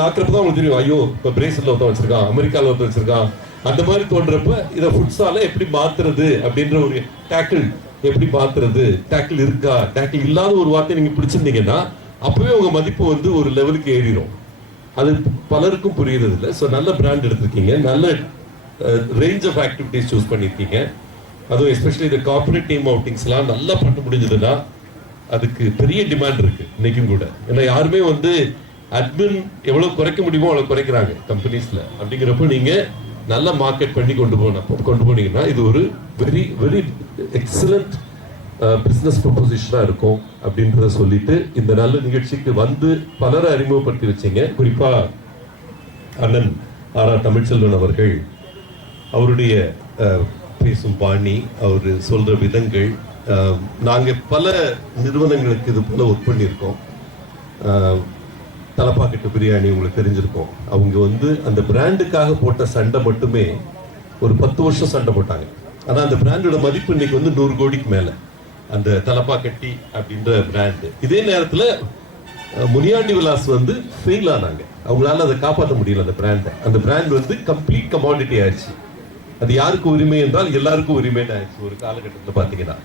ஆக்குறப்ப தான் உங்களுக்கு தெரியும், ஐயோ இப்போ பிரேசிலில் ஒருத்தன் வச்சிருக்கான், அமெரிக்காவில் ஒருத்தன் வச்சிருக்கான், அந்த மாதிரி தோன்றப்ப இதை ஃபுட்ஸால எப்படி மாத்துறது அப்படின்ற ஒரு டேக்கிள் எப்படி மாத்துறது, டேக்கிள் இருக்கா, டேக்கிள் இல்லாத ஒரு வார்த்தை நீங்க பிடிச்சிருந்தீங்கன்னா அப்பவே உங்க மதிப்பு வந்து ஒரு லெவலுக்கு ஏறிடும். அது பலருக்கும் புரியுறது இல்லை. ஸோ நல்ல பிராண்ட் எடுத்திருக்கீங்க, நல்ல ரேஞ்ச் ஆஃப் ஆக்டிவிட்டிஸ் சூஸ் பண்ணியிருக்கீங்க. அதுவும் எஸ்பெஷலி இந்த கார்பரேட் டீம் அவுட்டிங்ஸ்லாம் நல்லா பண்ண முடிஞ்சதுன்னா அதுக்கு பெரிய டிமாண்ட் இருக்கு இன்னைக்கும் கூட. ஏன்னா யாருமே வந்து அட்மின் எவ்வளவு குறைக்க முடியுமோ அவ்வளவு குறைக்கிறாங்க கம்பெனிஸ்ல. அப்படிங்கிறப்போ நீங்க நல்லா மார்க்கெட் பண்ணி கொண்டு போனீங்கன்னா இது ஒரு வெரி வெரி எக்ஸலண்ட் பிஸ்னஸ் ப்ரொபோசிஷனாக இருக்கும் அப்படின்றத சொல்லிட்டு இந்த நல்ல நிகழ்ச்சிக்கு வந்து பலரை அறிமுகப்படுத்தி வச்சிங்க. குறிப்பாக அண்ணன் ஆர் தமிழ்ச்செல்வன் அவர்கள், அவருடைய பேசும் பாணி, அவர் சொல்கிற விதங்கள், நாங்கள் பல நிறுவனங்களுக்கு இது போல் ஒர்க் பண்ணியிருக்கோம். தலப்பாக்கட்டு பிரியாணி உங்களுக்கு தெரிஞ்சிருக்கும். அவங்க வந்து அந்த பிராண்டுக்காக போட்ட சண்டை மட்டுமே ஒரு 10 வருஷம் சண்டை போட்டாங்க. ஆனால் அந்த பிராண்டோட மதிப்பு இன்னைக்கு வந்து 100 கோடிக்கு மேலே, அந்த தலப்பாக்கட்டி அப்படின்ற பிராண்டு. இதே நேரத்தில் முனியாண்டி விலாஸ் வந்து ஃபெயில் ஆனாங்க. அவங்களால அதை காப்பாற்ற முடியல அந்த பிராண்டை. அந்த பிராண்ட் வந்து கம்ப்ளீட் கமாடிட்டி ஆயிடுச்சு. அது யாருக்கு உரிமை என்றால் எல்லாருக்கும் உரிமைன்னு ஆயிடுச்சு ஒரு காலகட்டத்தில். பார்த்தீங்கன்னா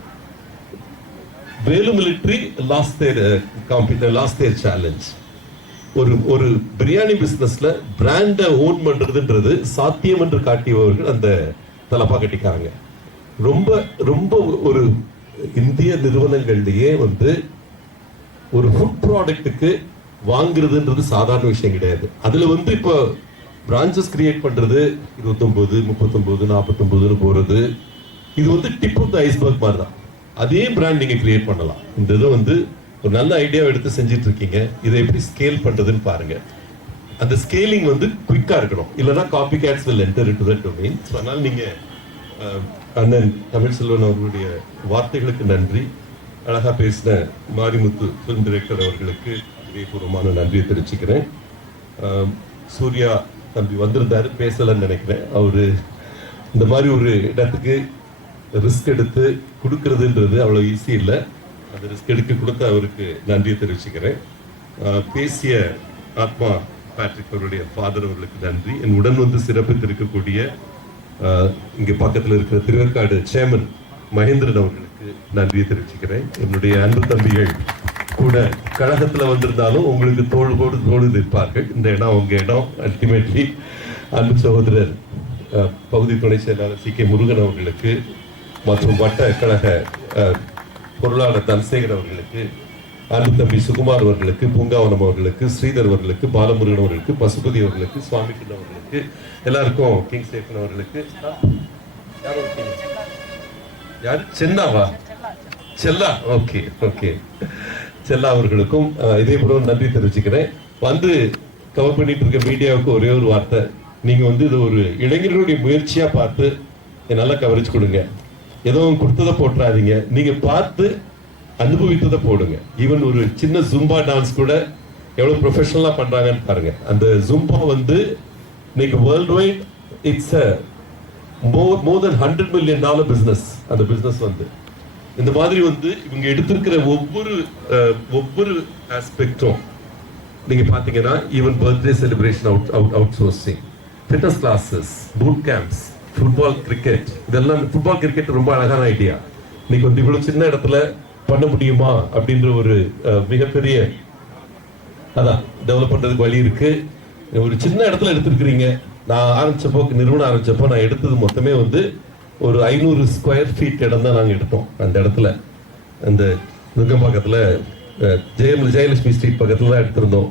வேலு மிலிட்ரி லாஸ்ட் தேர் சேலஞ்ச். ஒரு பிரியாணி பிசினஸ்ல பிராண்டை ஓன் பண்றதுன்றது சாத்தியம் என்று காட்டியவர்கள் அந்த தலப்பாக்கட்டிக்காரங்க. ரொம்ப ரொம்ப ஒரு இந்திய நிறுவனங்கள்லயே வந்து ஒரு ஃபுட் ப்ராடக்ட்டுக்கு வாங்குறதுன்றது சாதாரண விஷயம் கிடையாது. அதுல வந்து இப்போ பிரான்ச்சஸ் கிரியேட் பண்றது 29, 39, 49 போறது, இது வந்து டிப் ஆஃப் த ஐஸ்பர்க் மாதிரி தான். அதே பிராண்ட் நீங்க கிரியேட் பண்ணலாம். இந்த இதை வந்து ஒரு நல்ல ஐடியாவை எடுத்து செஞ்சுட்டு இருக்கீங்க. இதை எப்படி ஸ்கேல் பண்றதுன்னு பாருங்க. அந்த ஸ்கேலிங் வந்து குயிக்கா இருக்கணும், இல்லைன்னா copy cats will enter into that domain. அதனால நீங்க அண்ணன் தமிழ்செல்வன் அவர்களுடைய வார்த்தைகளுக்கு நன்றி. அழகா பேசின மாரிமுத்து ஃபிலிம் டைரக்டர் அவர்களுக்கு இதயபூர்வமான நன்றியை தெரிவிச்சுக்கிறேன். சூர்யா தம்பி வந்திருந்தாரு, பேசலன்னு நினைக்கிறேன். அவரு இந்த மாதிரி ஒரு இடத்துக்கு ரிஸ்க் எடுத்து கொடுக்கறதுன்றது அவ்வளோ ஈஸி இல்லை. அந்த ரிஸ்க் எடுக்க கொடுத்த அவருக்கு நன்றியை தெரிவிச்சுக்கிறேன். பேசிய ஆத்மா பேட்ரிக் அவருடைய ஃபாதர் அவர்களுக்கு நன்றி. என் உடன் வந்து சிறப்பித்திருக்கக்கூடிய இங்கே பக்கத்தில் இருக்கிற திருவேற்காடு சேர்மன் மகேந்திரன் அவர்களுக்கு நன்றியை தெரிவிச்சுக்கிறேன். என்னுடைய அன்பு தம்பிகள் கூட கழகத்தில் வந்திருந்தாலும் உங்களுக்கு தோடு நிற்பார்கள். இந்த இடம் உங்க இடம். அல்டிமேட்லி அன்பு சகோதரர் பகுதி துணை செயலாளர் சி.கே. முருகன் அவர்களுக்கு மற்றும் வட்ட கழக பொருளாளர் தனசேகர் அவர்களுக்கு, அன்பு தம்பி சுகுமார் அவர்களுக்கு, பூங்காவனம் அவர்களுக்கு, ஸ்ரீதர் அவர்களுக்கு, பாலமுருகன் அவர்களுக்கு, பசுபதி அவர்களுக்கு, சுவாமிகிருஷ்ணன் அவர்களுக்கு, எல்லாருக்கும் கிங் சேஃபன் அவர்களுக்கு, யாரு சென்னாவா செல்லா, ஓகே ஓகே, செல்லா அவர்களுக்கும் இதே போல நன்றி தெரிவிச்சுக்கிறேன். வந்து கவர் பண்ணிட்டு இருக்க மீடியாவுக்கு ஒரே ஒரு வார்த்தை, நீங்க வந்து இது ஒரு இளைஞர்களுடைய முயற்சியா பார்த்து நல்லா கவரேஜ் கொடுங்க. ஏதோ கொடுத்ததை போட்டுறாதீங்க, நீங்க பார்த்து அனுபவித்ததை போடுங்க. ஈவன் ஒரு சின்ன ஜும்பா டான்ஸ் கூட எவ்வளவு ப்ரொஃபஷனலா பண்றாங்கன்னு பாருங்க. அந்த ஜும்பா வந்து இன்னைக்கு world wide it's more then $100 million business. அந்த பிசினஸ் வந்து இந்த மாதிரி வந்து இவங்க எடுத்திருக்கிற ஒவ்வொரு ஆஸ்பெக்டும் நீங்க பாத்தீங்கன்னா even birthday celebration out sourcing, fitness classes, boot camps, football, cricket, இதெல்லாம் ஃபுட்பால் கிரிக்கெட் ரொம்ப அழகான ஐடியா. இன்னைக்கு வந்து இவ்வளவு சின்ன இடத்துல பண்ண முடியுமா அப்படின்ற ஒரு மிகப்பெரிய அதான் டெவலப் பண்றதுக்கு வழி இருக்கு. ஒரு சின்ன இடத்துல எடுத்திருக்கிறீங்க. நான் ஆரம்பிச்சப்போ, நிறுவனம் ஆரம்பிச்சப்போ நான் எடுத்தது மொத்தமே வந்து ஒரு 500 ஸ்கொயர் ஃபீட் இடம் தான் நாங்கள் எடுத்தோம். அந்த இடத்துல அந்த நுங்கம்பாக்கத்தில் ஜெயலட்சுமி ஸ்ட்ரீட் பக்கத்தில் தான் எடுத்திருந்தோம்.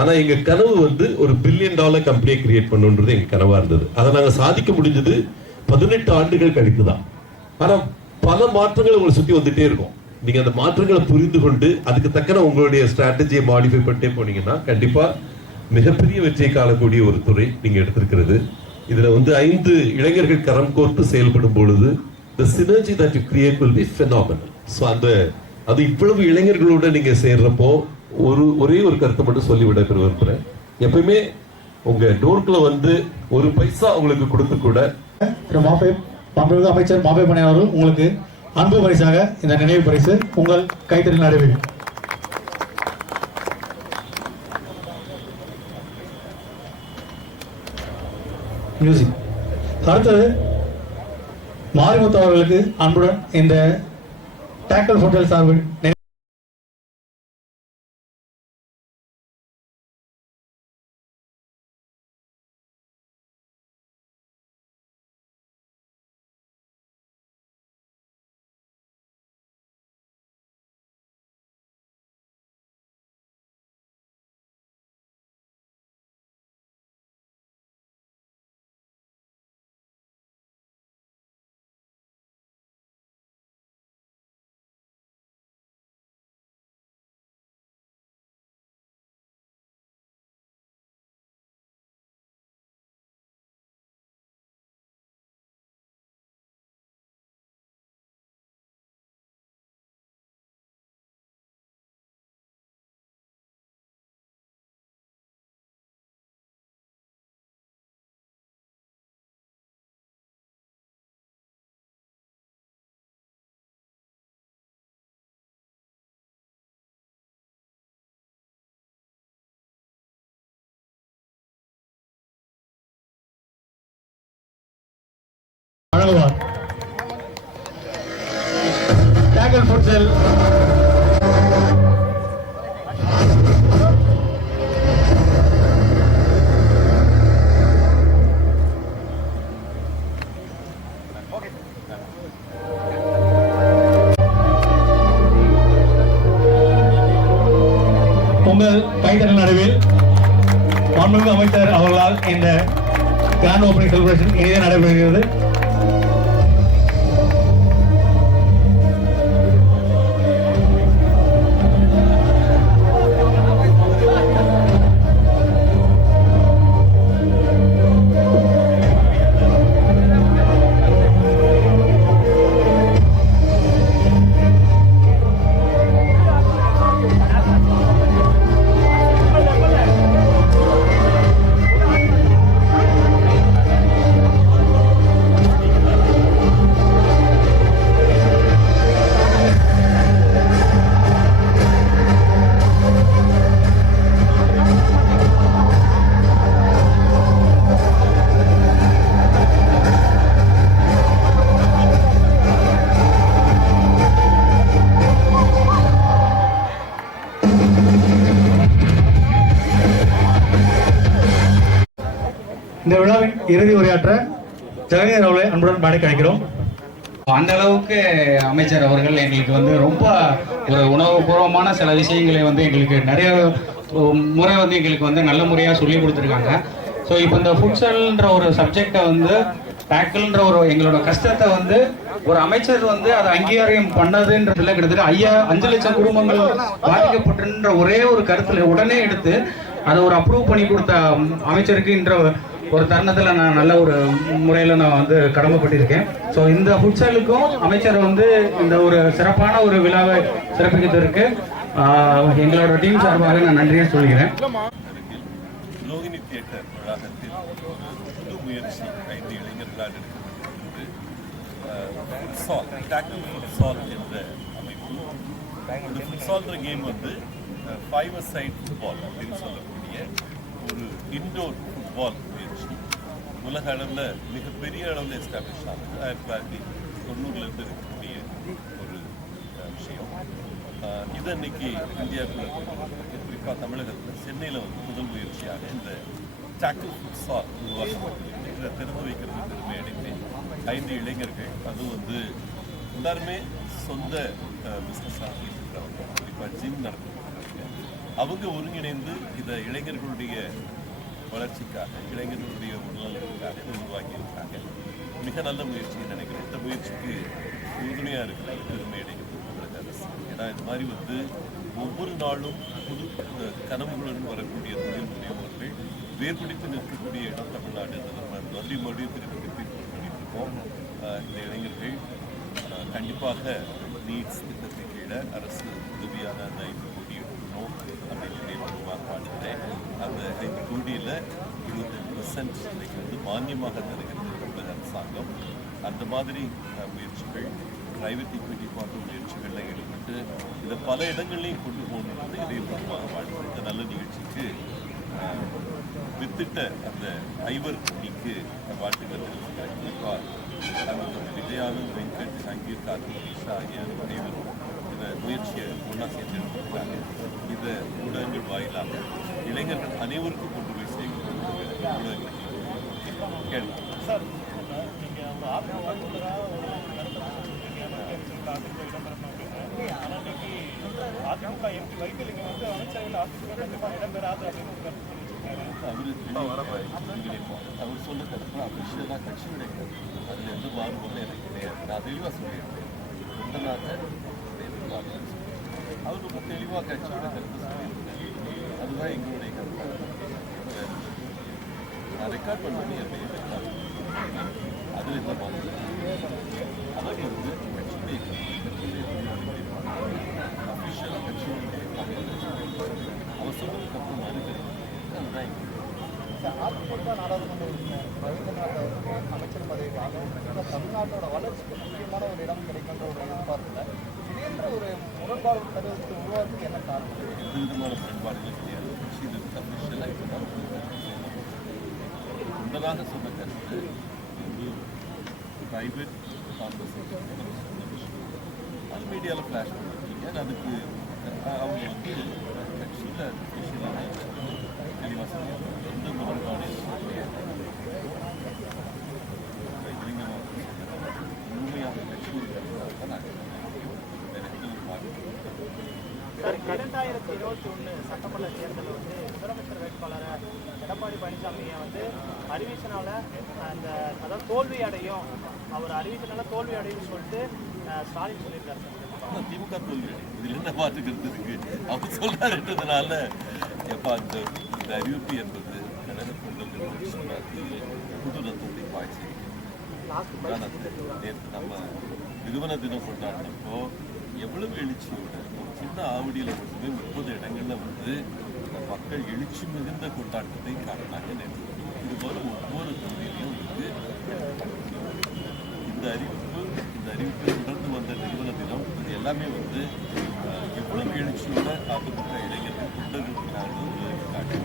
ஆனால் எங்கள் கனவு வந்து ஒரு $1 பில்லியன் கம்பெனியை கிரியேட் பண்ணுன்றது எங்கள் கனவாக இருந்தது. அதை நாங்கள் சாதிக்க முடிஞ்சது 18 ஆண்டுகள் கழித்து தான். ஆனால் பல மாற்றங்கள் உங்களை சுற்றி வந்துட்டே இருக்கும். நீங்க அந்த மாற்றங்களை புரிந்து கொண்டு அதுக்கு தக்கன உங்களுடைய ஸ்ட்ராட்டஜியை மாடிஃபை பண்ணிட்டே போனீங்கன்னா கண்டிப்பா மிகப்பெரிய வெற்றியை காணக்கூடிய ஒரு துறை நீங்க எடுத்திருக்கிறது. இதுல வந்து 5 இளைஞர்கள் கரம் கோர்த்து செயல்படும் பொழுது the synergy that you create will be phenomenal. So அது இவ்வளவு இளைஞர்களோட நீங்க சேர்றப்போ ஒரே ஒரு கருத்தை மட்டும் சொல்லிவிட விரும்புறேன். எப்பயுமே உங்க டோர்க்குள்ள வந்து ஒரு பைசா உங்களுக்கு கொடுத்து கூட அமைச்சர் மாபே மணி அவர்கள் உங்களுக்கு அன்பு பரிசாக இந்த நினைவு பரிசு உங்கள் கைத்தறி நடுவில். மியூசிக். அடுத்தது மாரிமுத்து அவர்களுக்கு அன்புடன் இந்த டேக்கல் ஹோட்டல் சார்பில் வழங்குவார். டேக்கல் ஃபுட்சல் உங்கள் கைத்தறி நடுவில் மாண்புமிகு அமைச்சர் அவர்களால் இந்த கிராண்ட் ஓபனிங் செலிப்ரேஷன் இனிதே நடைபெறுகிறது. இந்த விழாவின் இறுதி உரையாற்ற ஜெகதீர் அவர்களை அன்புடன் மேடைக்கு அழைக்கிறோம். அந்த அளவுக்கு அமைச்சர் அவர்கள் எங்களுக்கு வந்து ரொம்ப ஒரு உணவுபூர்வமான சில விஷயங்களை வந்து எங்களுக்கு நிறைய முறை வந்து எங்களுக்கு வந்து நல்ல முறையாக சொல்லி கொடுத்துருக்காங்க. ஸோ இப்போ இந்த ஃபுட்சல்ன்ற ஒரு சப்ஜெக்டை வந்து டேக்கிள்ன்ற ஒரு எங்களோட கஷ்டத்தை வந்து ஒரு அமைச்சர் வந்து அதை அங்கீகாரம் பண்ணதுன்றதுல கிட்டத்தட்ட 5 லட்சம் குடும்பங்கள் பாதிக்கப்பட்டுன்ற ஒரே ஒரு கருத்தில் உடனே எடுத்து அதை ஒரு அப்ரூவ் பண்ணி கொடுத்த அமைச்சருக்குன்ற ஒரு தருணத்தில் நான் நல்ல ஒரு முறையில் நான் வந்து கடமைப்பட்டிருக்கேன். ஸோ இந்த ஃபுட்சலுக்கும் அமைச்சர் வந்து இந்த ஒரு சிறப்பான ஒரு விழாவை சிறப்பிக்கிறதுக்கு எங்களோட டீம் சார்பாக நான் நன்றியை சொல்கிறேன். லோகினி தியேட்டர் வளாகத்தில் புது முயற்சி 5 இளைஞர்களால் எடுக்கப்பட்டிருக்கிறது. ஃபுட்சால், டேக்கிள் ஃபுட்சால் என்ற அமைப்பு. இந்த ஃபுட்சால்ன்ற கேம் வந்து 5-a-side ஃபுட்பால் அப்படின்னு சொல்லக்கூடிய ஒரு இன்டோர் ஃபுட்பால் முயற்சி. உலக அளவில் மிகப்பெரிய அளவில் எஸ்டாப்ளிஷ் ஆனது 1990 இருக்கக்கூடிய ஒரு விஷயம். இது அன்னைக்கு இந்தியாவுக்குள்ள குறிப்பாக தமிழகத்தில் சென்னையில் வந்து முதல் முயற்சியாக இந்த டேக்கிள் ஃபுட்சால் உருவாக்கப்பட்டிருக்கு. இதை திறந்து வைக்கிறது பெருமை அடைந்தேன். 5 இளைஞர்கள், அதுவும் வந்து எல்லாருமே சொந்த பிஸ்னஸாக இருக்கிறவங்க, குறிப்பாக ஜிம் நடத்திருக்கிறாங்க. அவங்க ஒருங்கிணைந்து இதை இளைஞர்களுடைய வளர்ச்சிக்காக, இளைஞர்களுடைய உடல்நலத்துக்காக இதை உருவாக்கி இருக்காங்க. மிக நல்ல முயற்சின்னு நினைக்கிறேன். இந்த முயற்சிக்கு உறுதுணையாக இருக்கிறது பெருமை அடைகிறது தமிழக அரசு. ஏன்னா இது மாதிரி வந்து ஒவ்வொரு நாளும் புது கனவுகளுடன் வரக்கூடிய தொழில் முனைவோர்கள் வேர்பிடித்து நிற்கக்கூடிய இடம் தமிழ்நாடு. நம்ம மறுபடியும் திருப்பி பண்ணிட்டு இருக்கோம். இந்த இளைஞர்கள் கண்டிப்பாக நீட்ஸ் திட்டத்தின் கீழே அரசு உதவியான அந்த 5 கோடி எடுக்கணும் அப்படின்னு சொல்லி வாக்குறுதிட்டேன். அந்த 5 கோடியில் 25% இன்னைக்கு வந்து மானியமாக தருகிறது தமிழக அரசாங்கம். அந்த மாதிரி முயற்சிகள், பிரைவேட் ஈக்விட்டி போன்ற முயற்சிகளில் ஈடுபட்டு இதை பல இடங்கள்லையும் கொண்டு போகணுன்றது இதயபூர்வமாக வாழ்க்கை. இந்த நல்ல நிகழ்ச்சிக்கு வித்திட்ட அந்த 5 அணிக்கு வாழ்த்துக்கள் தெரிவிக்கிறேன். குறிப்பாக விஜயானந்த், வெங்கட், சங்கீர், கார்த்திக், நிஷா ஆகிய அனைவரும் இந்த முயற்சியை ஒன்றா சேர்ந்து எடுத்துருக்காங்க. இதை ஊடகங்கள் வாயிலாக இளைஞர்கள் அனைவருக்கும் கொண்டு போய் சேர்க்கணும். ஊடகங்கள் கேள்வி சார், நீங்கள் ஒரு அதிமுக எம்பி வைத்திலிங்கம் வந்து அமைச்சர்கள் அதிமுக இடம்பெறாது அப்படின்னு அவர் சொல்ல கருத்து அபிஷியலாக கட்சியுடைய கருத்து. அதில் எந்த மாறுபாடும் எனக்கு கிடையாது. நான் தெளிவாக சொல்லியிருக்கேன். அவர் ரொம்ப தெளிவாக கட்சியோட கருத்து சொல்லியிருக்கேன். அதுதான் எங்களுடைய கருத்து. நான் ரெக்கார்ட் பண்ணி அதில் எந்த மாறுபாடு அதாவது வந்து கட்சியுடைய அபிஷியலாக கட்சியுடைய அவர் சொல்றதுக்கு அப்புறம் மறுக்கிறேன். அதுதான் எங்களுக்கு அதிமுக நாடாளுமன்ற உறுப்பினர் ரவீந்திரநாத் அவர்கள் அமைச்சர் பதவி வாங்க தமிழ்நாட்டோட வளர்ச்சிக்கு முக்கியமான ஒரு இடம் கிடைக்கின்ற ஒரு எதிர்பார்ப்புல இதேன்ற ஒரு முரண்பாடு தருவதற்கு உருவாக்குறது என்ன காரணம்? எந்த விதமான முரண்பாடுகள் கிடையாது. முன்னதாக சொன்ன கருத்து பிரைவேட் கான்வர்சேஷன் அது மீடியாவில் ஃப்ளாஷ் பண்ணிருக்கீங்க. அதுக்கு அவங்க வந்து கட்சியில் தெளிவாக சொல்லியிருக்காங்க. எந்த முரண்பாடு உண்மையாக கட்சி இருக்கிறதா நாங்கள் வேற எந்த ஒரு மாற்றம். 2021 சட்டமன்ற தேர்தலில் வந்து முதலமைச்சர் வேட்பாளர் எடப்பாடி பழனிசாமியை வந்து அறிவிச்சனால அந்த அதாவது தோல்வி அடையும், அவர் அறிவிச்சனால தோல்வி அடையும் சொல்லிட்டு ஸ்டாலின் சொல்லியிருக்காரு. திமுக தோல்வி அடையும், இதில் என்ன மாற்றுக்கிறது இருக்கு? அவர் சொல்றாருன்றதுனால எப்பா இந்த அறிவிப்பு என்பது கடந்த பொங்கல் புது ரத்தத்தை பாய்ச்சி நேற்று நம்ம நிறுவன தினம் கொண்டாடினப்போ எவ்வளவு எழுச்சியோட சின்ன ஆவடியில் மட்டுமே 30 இடங்கள்ல வந்து மக்கள் எழுச்சி மிகுந்த கொண்டாட்டத்தை காட்டினாங்க. நேற்று இதுபோல ஒவ்வொரு தொகுதியிலையும் வந்து இந்த அறிவிப்பை தொடர்ந்து வந்த நிறுவன தினம் இது எல்லாமே வந்து எவ்வளவு எழுச்சியோட அதிமுக இளைஞர்கள் தொண்டர்கள் காட்டி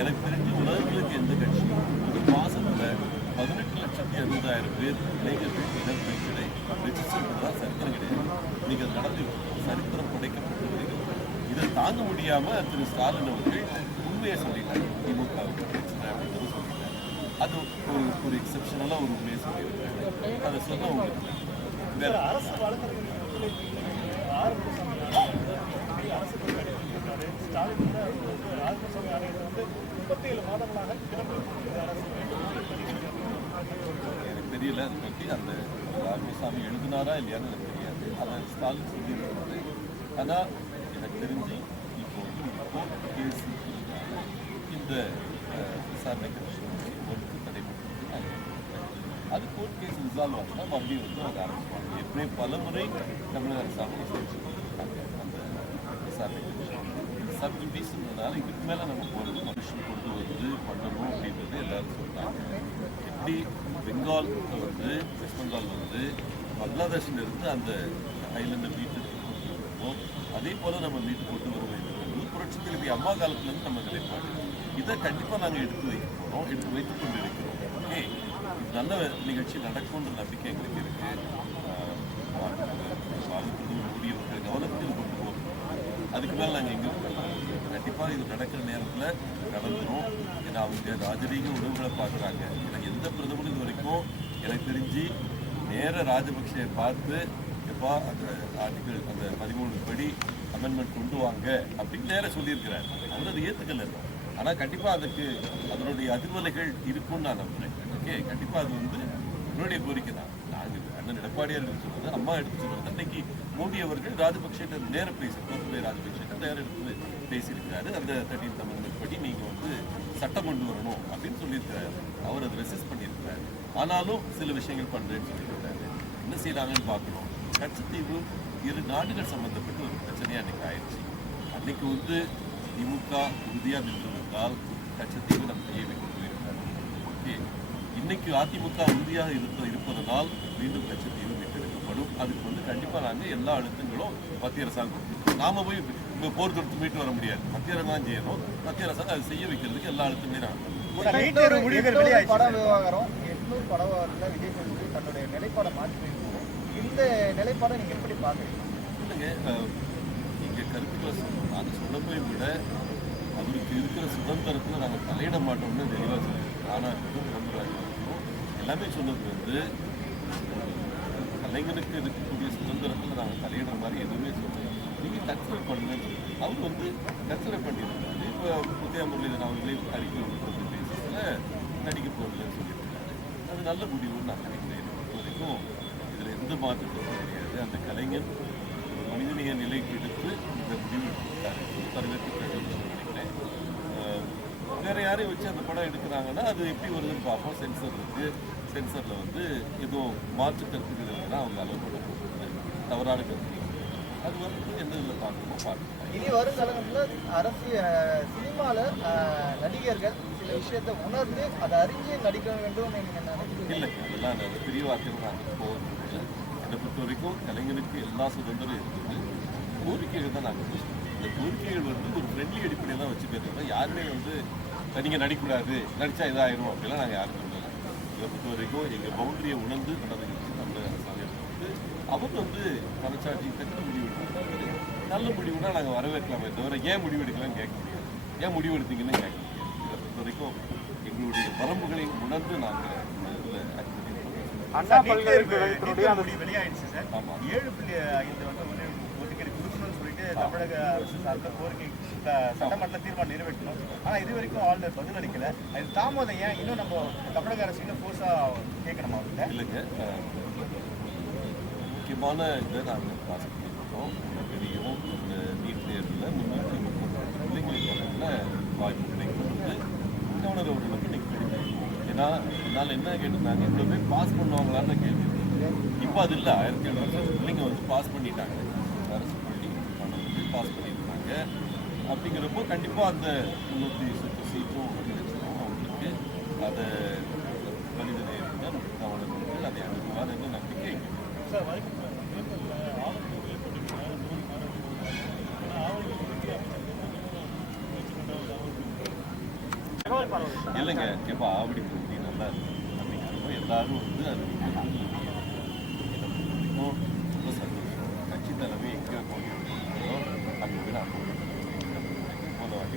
எனக்கு தெரிஞ்சு உலகங்களுக்கு எந்த கட்சியும் ஒரு மாதத்தில் 18,60,60,000 பேர் இளைஞர்கள் இடம்பெற்றை ரெஜிஸ்டர் பண்ணுறதா சரித்திரம் கிடையாது. நீங்கள் நடந்து சரித்திரம் படைக்கப்பட்டு வருகிறது. இதை தாங்க முடியாமல் திரு ஸ்டாலின் அவர்கள் உண்மையை சொல்லிட்டாங்க. திமுகவுக்கு பிரச்சனை அப்படின்றது சொல்லிட்டாங்க. அது ஒரு எக்ஸப்ஷனலாக ஒரு உண்மையை சொல்லியிருக்காங்க. அதை சொன்ன உங்களுக்கு வேற அரசு வழக்கறிஞர் ஸ்டாலின் ராஜ்யசபை ஆணையத்தை வந்து 37 மாதங்களாக எனக்கு தெரியல. அதை பற்றி அந்த ராமசாமி எழுதினாரா இல்லையான்னு எனக்கு தெரியாது. அதை ஸ்டாலின் சொல்லியிருக்காரு. ஆனால் எனக்கு தெரிஞ்சு இப்போ கோர்ட் கேஸ் இந்த விசாரணை கமிஷன் ஒர்க்கு தடைப்பட்டிருக்காங்க. அது கோர்ட் கேஸ் ரிசால்வ் ஆச்சுன்னா மறுபடியும் வந்து அதை ஆரம்பிப்பாங்க. எப்படியே பல முறை தமிழக அரசாங்கம் செஞ்சுருக்காங்க அந்த விசாரணை கமிஷன். சப்ஜுடிஸ்ன்றதுனால இதுக்கு மேலே நம்ம போகிறது மனுஷன் கொண்டு வந்து பண்ணணும் அப்படின்றது எல்லாரும் சொல்கிறாங்க. எப்படி பெங்கால் வந்து வெஸ்ட் பெங்கால் வந்து பங்களாதேஷில் இருந்து அந்த ஐலண்டை மீட்டு கொண்டு வருவோம். அதே போல் நம்ம மீட்டு கொண்டு வர வேண்டும் என்பது புரட்சி தலைவி அம்மா காலத்திலேருந்து நம்ம நிலைப்பாடு. இதை கண்டிப்பாக நாங்கள் எடுத்து வைக்க போகிறோம், எடுத்து வைத்துக் கொண்டு இருக்கிறோம். ஓகே, நல்ல நிகழ்ச்சி நடக்கும்ன்ற நம்பிக்கை எங்களுக்கு இருக்குது. மோடி அவர்கள் கவனத்தில் கொண்டு போகிறோம். அதுக்கு மேலே நாங்கள் எங்கேயும் கண்டிப்பாக இது நடக்கிற நேரத்தில் நடந்துடும். ஏன்னா அவங்க ராஜரீக உறவுகளை பார்க்குறாங்க. எனக்கு எந்த பிரதமரும் இது வரைக்கும் எனக்கு தெரிஞ்சு நேர ராஜபக்சேயை பார்த்து எப்பா அந்த ஆர்டிகிள் அந்த 13 படி அமெண்ட்மெண்ட் கொண்டு வாங்க அப்படின்னு நேர சொல்லியிருக்கிறார். அவர் அதை ஏற்றுக்கல. ஆனால் கண்டிப்பாக அதுக்கு அதனுடைய அதிர்வலைகள் இருக்கும்னு நான் நம்புகிறேன். ஓகே, கண்டிப்பாக அது வந்து என்னுடைய கோரிக்கை தான். நாங்கள் அண்ணன் எடப்பாடியார் எடுத்து சொல்கிறது, அம்மா எடுத்து சொல்கிறது. அன்னைக்கு மோடி அவர்கள் ராஜபக்சேட்ட நேரம் கோத்தபய ராஜபக்சேட்ட நேரம் எடுத்து பேசியிருக்கிறாரு. அந்த 13th அமெண்ட்மெண்ட் படி நீங்கள் வந்து சட்டம் கொண்டு வரணும் அப்படின்னு சொல்லியிருக்கிறாரு. அவர் அதை ரெசிஸ்ட் பண்ணியிருக்கிறார். ஆனாலும் சில விஷயங்கள் பண்ணுறேன்னு சொல்லியிருக்கிறாரு. என்ன செய்கிறாங்கன்னு பார்க்கணும். கச்சத்தீவு 2 நாடுகள் சம்பந்தப்பட்டு ஒரு பிரச்சனையாக அன்றைக்கி ஆயிடுச்சு. அன்றைக்கி வந்து திமுக உறுதியாக நின்றிருந்தால் கச்சத்தீவு நம்ம கையை வைக்க போயிருக்காரு. ஓகே, இன்னைக்கு அதிமுக உறுதியாக இருப்பதனால் மீண்டும் கச்சத்தீவு மீட்டெடுக்கப்படும். அதுக்கு வந்து கண்டிப்பாக நாங்கள் எல்லா அழுத்தங்களும் மத்திய அரசாங்கம் நாம போய் போர் தொடுத்து மீட்டு வர முடியாது. மத்திய அரசாங்கம் செய்யணும். மத்திய அரசாங்கம் அதை செய்ய வைக்கிறதுக்கு எல்லா அழுத்தங்களையும் நாங்கள் பட விவகாரம் 800 பட விவகாரத்தில் விஜய் சேதுபதி தன்னுடைய நிலைப்பாடை மாற்றி இந்த நிலைப்பாடை நீங்கள் எப்படி பார்க்குறீங்க? இல்லைங்க, இங்கே கருத்துக்களை நாங்கள் சொல்லப்போய் விட அவருக்கு இருக்கிற சுதந்திரத்தில் நாங்கள் தலையிட மாட்டோம்னு தெளிவாக சொல்லுவோம். ஆனால் இருக்கட்டும், பிரதமராக இருக்கட்டும், எல்லாமே சொன்னது வந்து கலைஞனுக்கு இருக்கக்கூடிய சுதந்திரத்தில் நாங்கள் தலையிடுற மாதிரி எதுவுமே சொல்லுவோம். நீங்கள் கன்சிடர் பண்ணுங்கன்னு சொல்லி அவர் வந்து கன்சிடர் பண்ணியிருக்காரு. இப்போ உதய முரளிதரன் அவர்களே அறிக்கை விடுறது பேசிஸில் நடிக்க போகிறதுன்னு சொல்லியிருக்காரு. அது நல்ல முடிவுன்னு நான் நினைக்கிறேன். இது வரைக்கும் இதில் எந்த மாற்றமும் கிடையாது. அந்த கலைஞன் மனிதநேய நிலைக்கு எடுத்து இந்த முடிவு எடுத்துட்டாரு. வரவேற்கப்படுதுன்னு நினைக்கிறேன். வேறு யாரையும் வச்சு அந்த படம் எடுக்கிறாங்கன்னா அது எப்படி வருதுன்னு பார்ப்போம். சென்சர் இருக்குது. சென்சரில் வந்து எதுவும் மாற்று கருத்துக்கள் இருக்குன்னா அவங்க அலோவ் பண்ண போகிறது தவறான கருத்து. அது வந்து எந்த இதில் பார்க்கணுமோ பார்க்கலாம். இனி வரும் காலங்களில் சினிமாவில் நடிகர்கள் சில விஷயத்தை உணர்ந்து அதை அறிஞ்சு நடிக்க வேண்டும் நீங்கள் நினைக்கிறீங்க? இல்லை, அதெல்லாம் அந்த பெரிய வார்த்தைகள் நாங்கள் போகிறது. என்னை பொறுத்த வரைக்கும் கலைஞனுக்கு எல்லா சுதந்திரம் இருக்குது. கோரிக்கைகள் தான் நாங்கள் பேசுவோம். இந்த கோரிக்கைகள் வந்து ஒரு ஃப்ரெண்ட்லி அடிப்படையில் தான் வச்சு பேசுகிறோம். யாருமே வந்து நீங்கள் நடிக்கக்கூடாது, நடித்தா இதாகிடும் அப்படிலாம் நாங்கள் யாரும் சொல்லலை. இதை பொறுத்த வரைக்கும் எங்கள் பவுண்டரியை உணர்ந்து நடந்துக்கிட்டு நம்ம அரசாங்கம் வந்து அவர் வந்து மனச்சாட்சி தக்க முடிவு எடுக்கிறாரு. நல்ல முடிவுனா நாங்கள் வரவேற்கலாமே தவிர ஏன் முடிவு எடுக்கலாம்னு கேட்க முடியாது. ஏன் முடிவு எடுத்தீங்கன்னு கேட்க முடியாது. இதை பொறுத்த வரைக்கும் எங்களுடைய வரம்புகளை உணர்ந்து நாங்கள் இதில் அண்ணா பல்கலைக்கழகத்தினுடைய அந்த வெளியாயிடுச்சு சார். 7.5 வந்து ஒதுக்கீடு கொடுக்கணும்னு சொல்லிட்டு தமிழக அரசு சார்பில் கோரிக்கை சட்டமன்றத்தில் தீர்மானம் நிறைவேற்றணும். ஆனால் இது வரைக்கும் ஆளுநர் பதில் அளிக்கல. அது தாமதம் ஏன்? இன்னும் நம்ம தமிழக அரசு இன்னும் ஃபோர்ஸாக கேட்கணுமா? இல்லைங்க, முக்கியமான இதை நாங்கள் பாஸ் பண்ணியிருக்கோம். தெரியும், இந்த நீட் தேர்வில் 330 பிள்ளைங்களுக்கு வாய்ப்பு கிடைக்கிறது கவர்னர் அவர்களுக்கு இன்னைக்கு கிடைக்கும். ஏன்னா என்னால் என்ன கேட்டிருந்தாங்க, இவ்வளோ பேர் பாஸ் பண்ணுவாங்களான்னு கேள்வி. இப்போ அது இல்லை. 1700 பிள்ளைங்க வந்து பாஸ் பண்ணிட்டாங்க. அரசு பள்ளி மாணவர்கள் பாஸ் பண்ணியிருக்காங்க. அப்படிங்கிறப்போ கண்டிப்பாக அந்த 310 சீட்டும் கிடைச்சிடும் அவங்களுக்கு. அதை மனித நேரத்தில் கவர்னர் அதை அனுப்புவார் என்ற நம்பிக்கை இல்லைங்க. இப்போ ஆவடி தொகுதி நல்லா இருக்கு அப்படிங்கிறப்போ எல்லாரும் வந்து அது ரொம்ப சந்தோஷம். கட்சி தலைமை எங்கே போகிறோம் அங்கே போய் நான் போன வாட்டி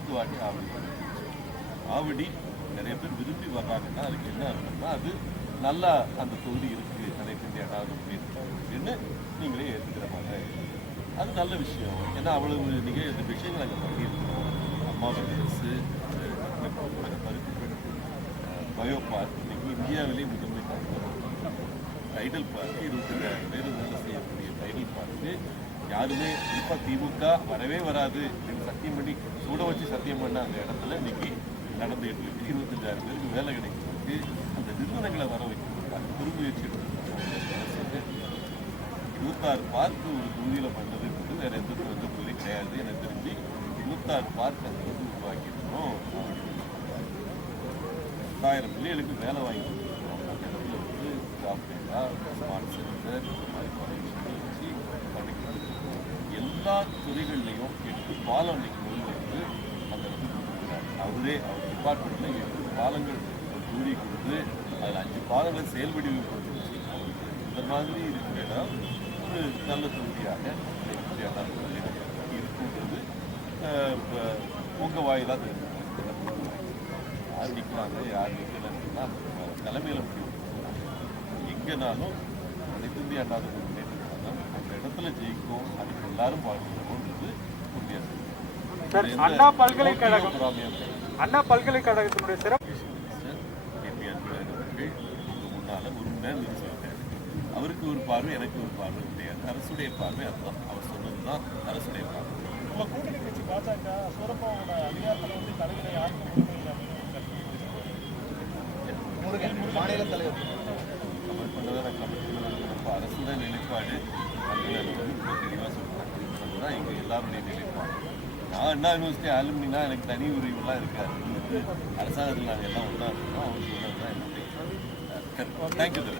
இந்த வாட்டி ஆவடி நிறைய பேர் விரும்பி வர்றாங்கன்னா அதுக்கு என்ன அர்த்தம்னா அது நல்லா அந்த தொகுதி இருக்குது, அனைத்து இந்திய அனாதை அப்படின்னு நீங்களே ஏற்றுக்கிற மாதிரி அது நல்ல விஷயம். ஏன்னா அவ்வளவு நீங்கள் இந்த விஷயங்கள் அங்கே பண்ணியிருக்கோம். அம்மாவின் அரசு பருத்தி பயோ பார்க் இன்னைக்கு இந்தியாவிலேயே முதன்மை டைடல் பார்க்கு 25,000 பேர் வேலை செய்யக்கூடிய டைடல் பார்க்கு யாருமே இப்போ திமுக வரவே வராது அப்படின்னு சத்தியம் பண்ணி சூட வச்சு சத்தியம் பண்ண அந்த இடத்துல இன்னைக்கு நடந்துகிட்டு இருக்கு. 25,000 பேருக்கு வேலை கிடைக்கிறதுக்கு அந்த நிறுவனங்களை வர வைக்கிறதுக்காக பெருமுயற்சி எடுத்துருக்காங்க. 26 பார்க்கு ஒரு தொகுதியில் பண்ணதுன்றது வேறு எந்த தொகுதியும் கிடையாது. எனக்கு தெரிஞ்சு 26 பார்க் அந்த வந்து உருவாக்கியிருக்கோம். 1000 பிள்ளைகளுக்கு வேலை வாங்கி கொடுத்துருக்கோம். அந்த இடத்துல வந்து ஜாப் வேண்டா எல்லா துறைகள்லையும் 8 பாலம் அன்னைக்கு முதல்ல வந்து அந்த வந்து கொடுத்துருக்காரு. அவரே அவர் டிபார்ட்மெண்ட்டில் 8 பாலங்கள் கூடி கொடுத்து அதில் 5 பாலங்களை செயல்படுத்தி கொடுத்துருச்சு. இந்த மாதிரி இருக்கிற இடம் ஒரு நல்ல தொகுதியாக இருக்குன்றது உங்கள் வாயிலாக தெரிஞ்சு யார் நிற்கிறாங்க யார் நிற்கலன்னா தலைமையில் முடிவு. எங்கேனாலும் அனைத்து இந்திய அண்ணா திராவிட முன்னேற்ற கழகம் அந்த இடத்துல ஜெயிக்கும், அதுக்கு எல்லாரும் பார்க்கணுன்றது உறுதியாக அண்ணா பல்கலைக்கழகத்தினுடைய சிறப்பு முன்னால் ஒரு மணி நேரம் சொல்லிட்டாரு. அவருக்கு ஒரு பார்வை, எனக்கு ஒரு பார்வை கிடையாது. அரசுடைய பார்வை அதுதான். அவர் சொன்னது தான் அரசுடைய பார்வை. உங்கள் கூட்டணி கட்சி பாஜக சூரப்பாவோட அதிகாரத்தில் வந்து தலைவரை யாருக்கும் மாநில தலைவர் கமெண்ட் பண்ணதை கமெண்ட் பண்ணது நம்ம அரசோட நிலைப்பாடு. அதில் ரொம்ப தெளிவாக சொல்கிறாங்க. அதுதான் எங்கள் எல்லாருடைய நிலைப்பாடு. நான் அண்ணா யூனிவர்சிட்டி ஆலுமினா எனக்கு தனி உரிமைலாம் இருக்காது. அரசாங்கத்தில் நாங்கள் எல்லாம் ஒன்றா இருக்கோம். அவர் சொன்னது தான் என்னுடைய கருத்து. தேங்க்யூ.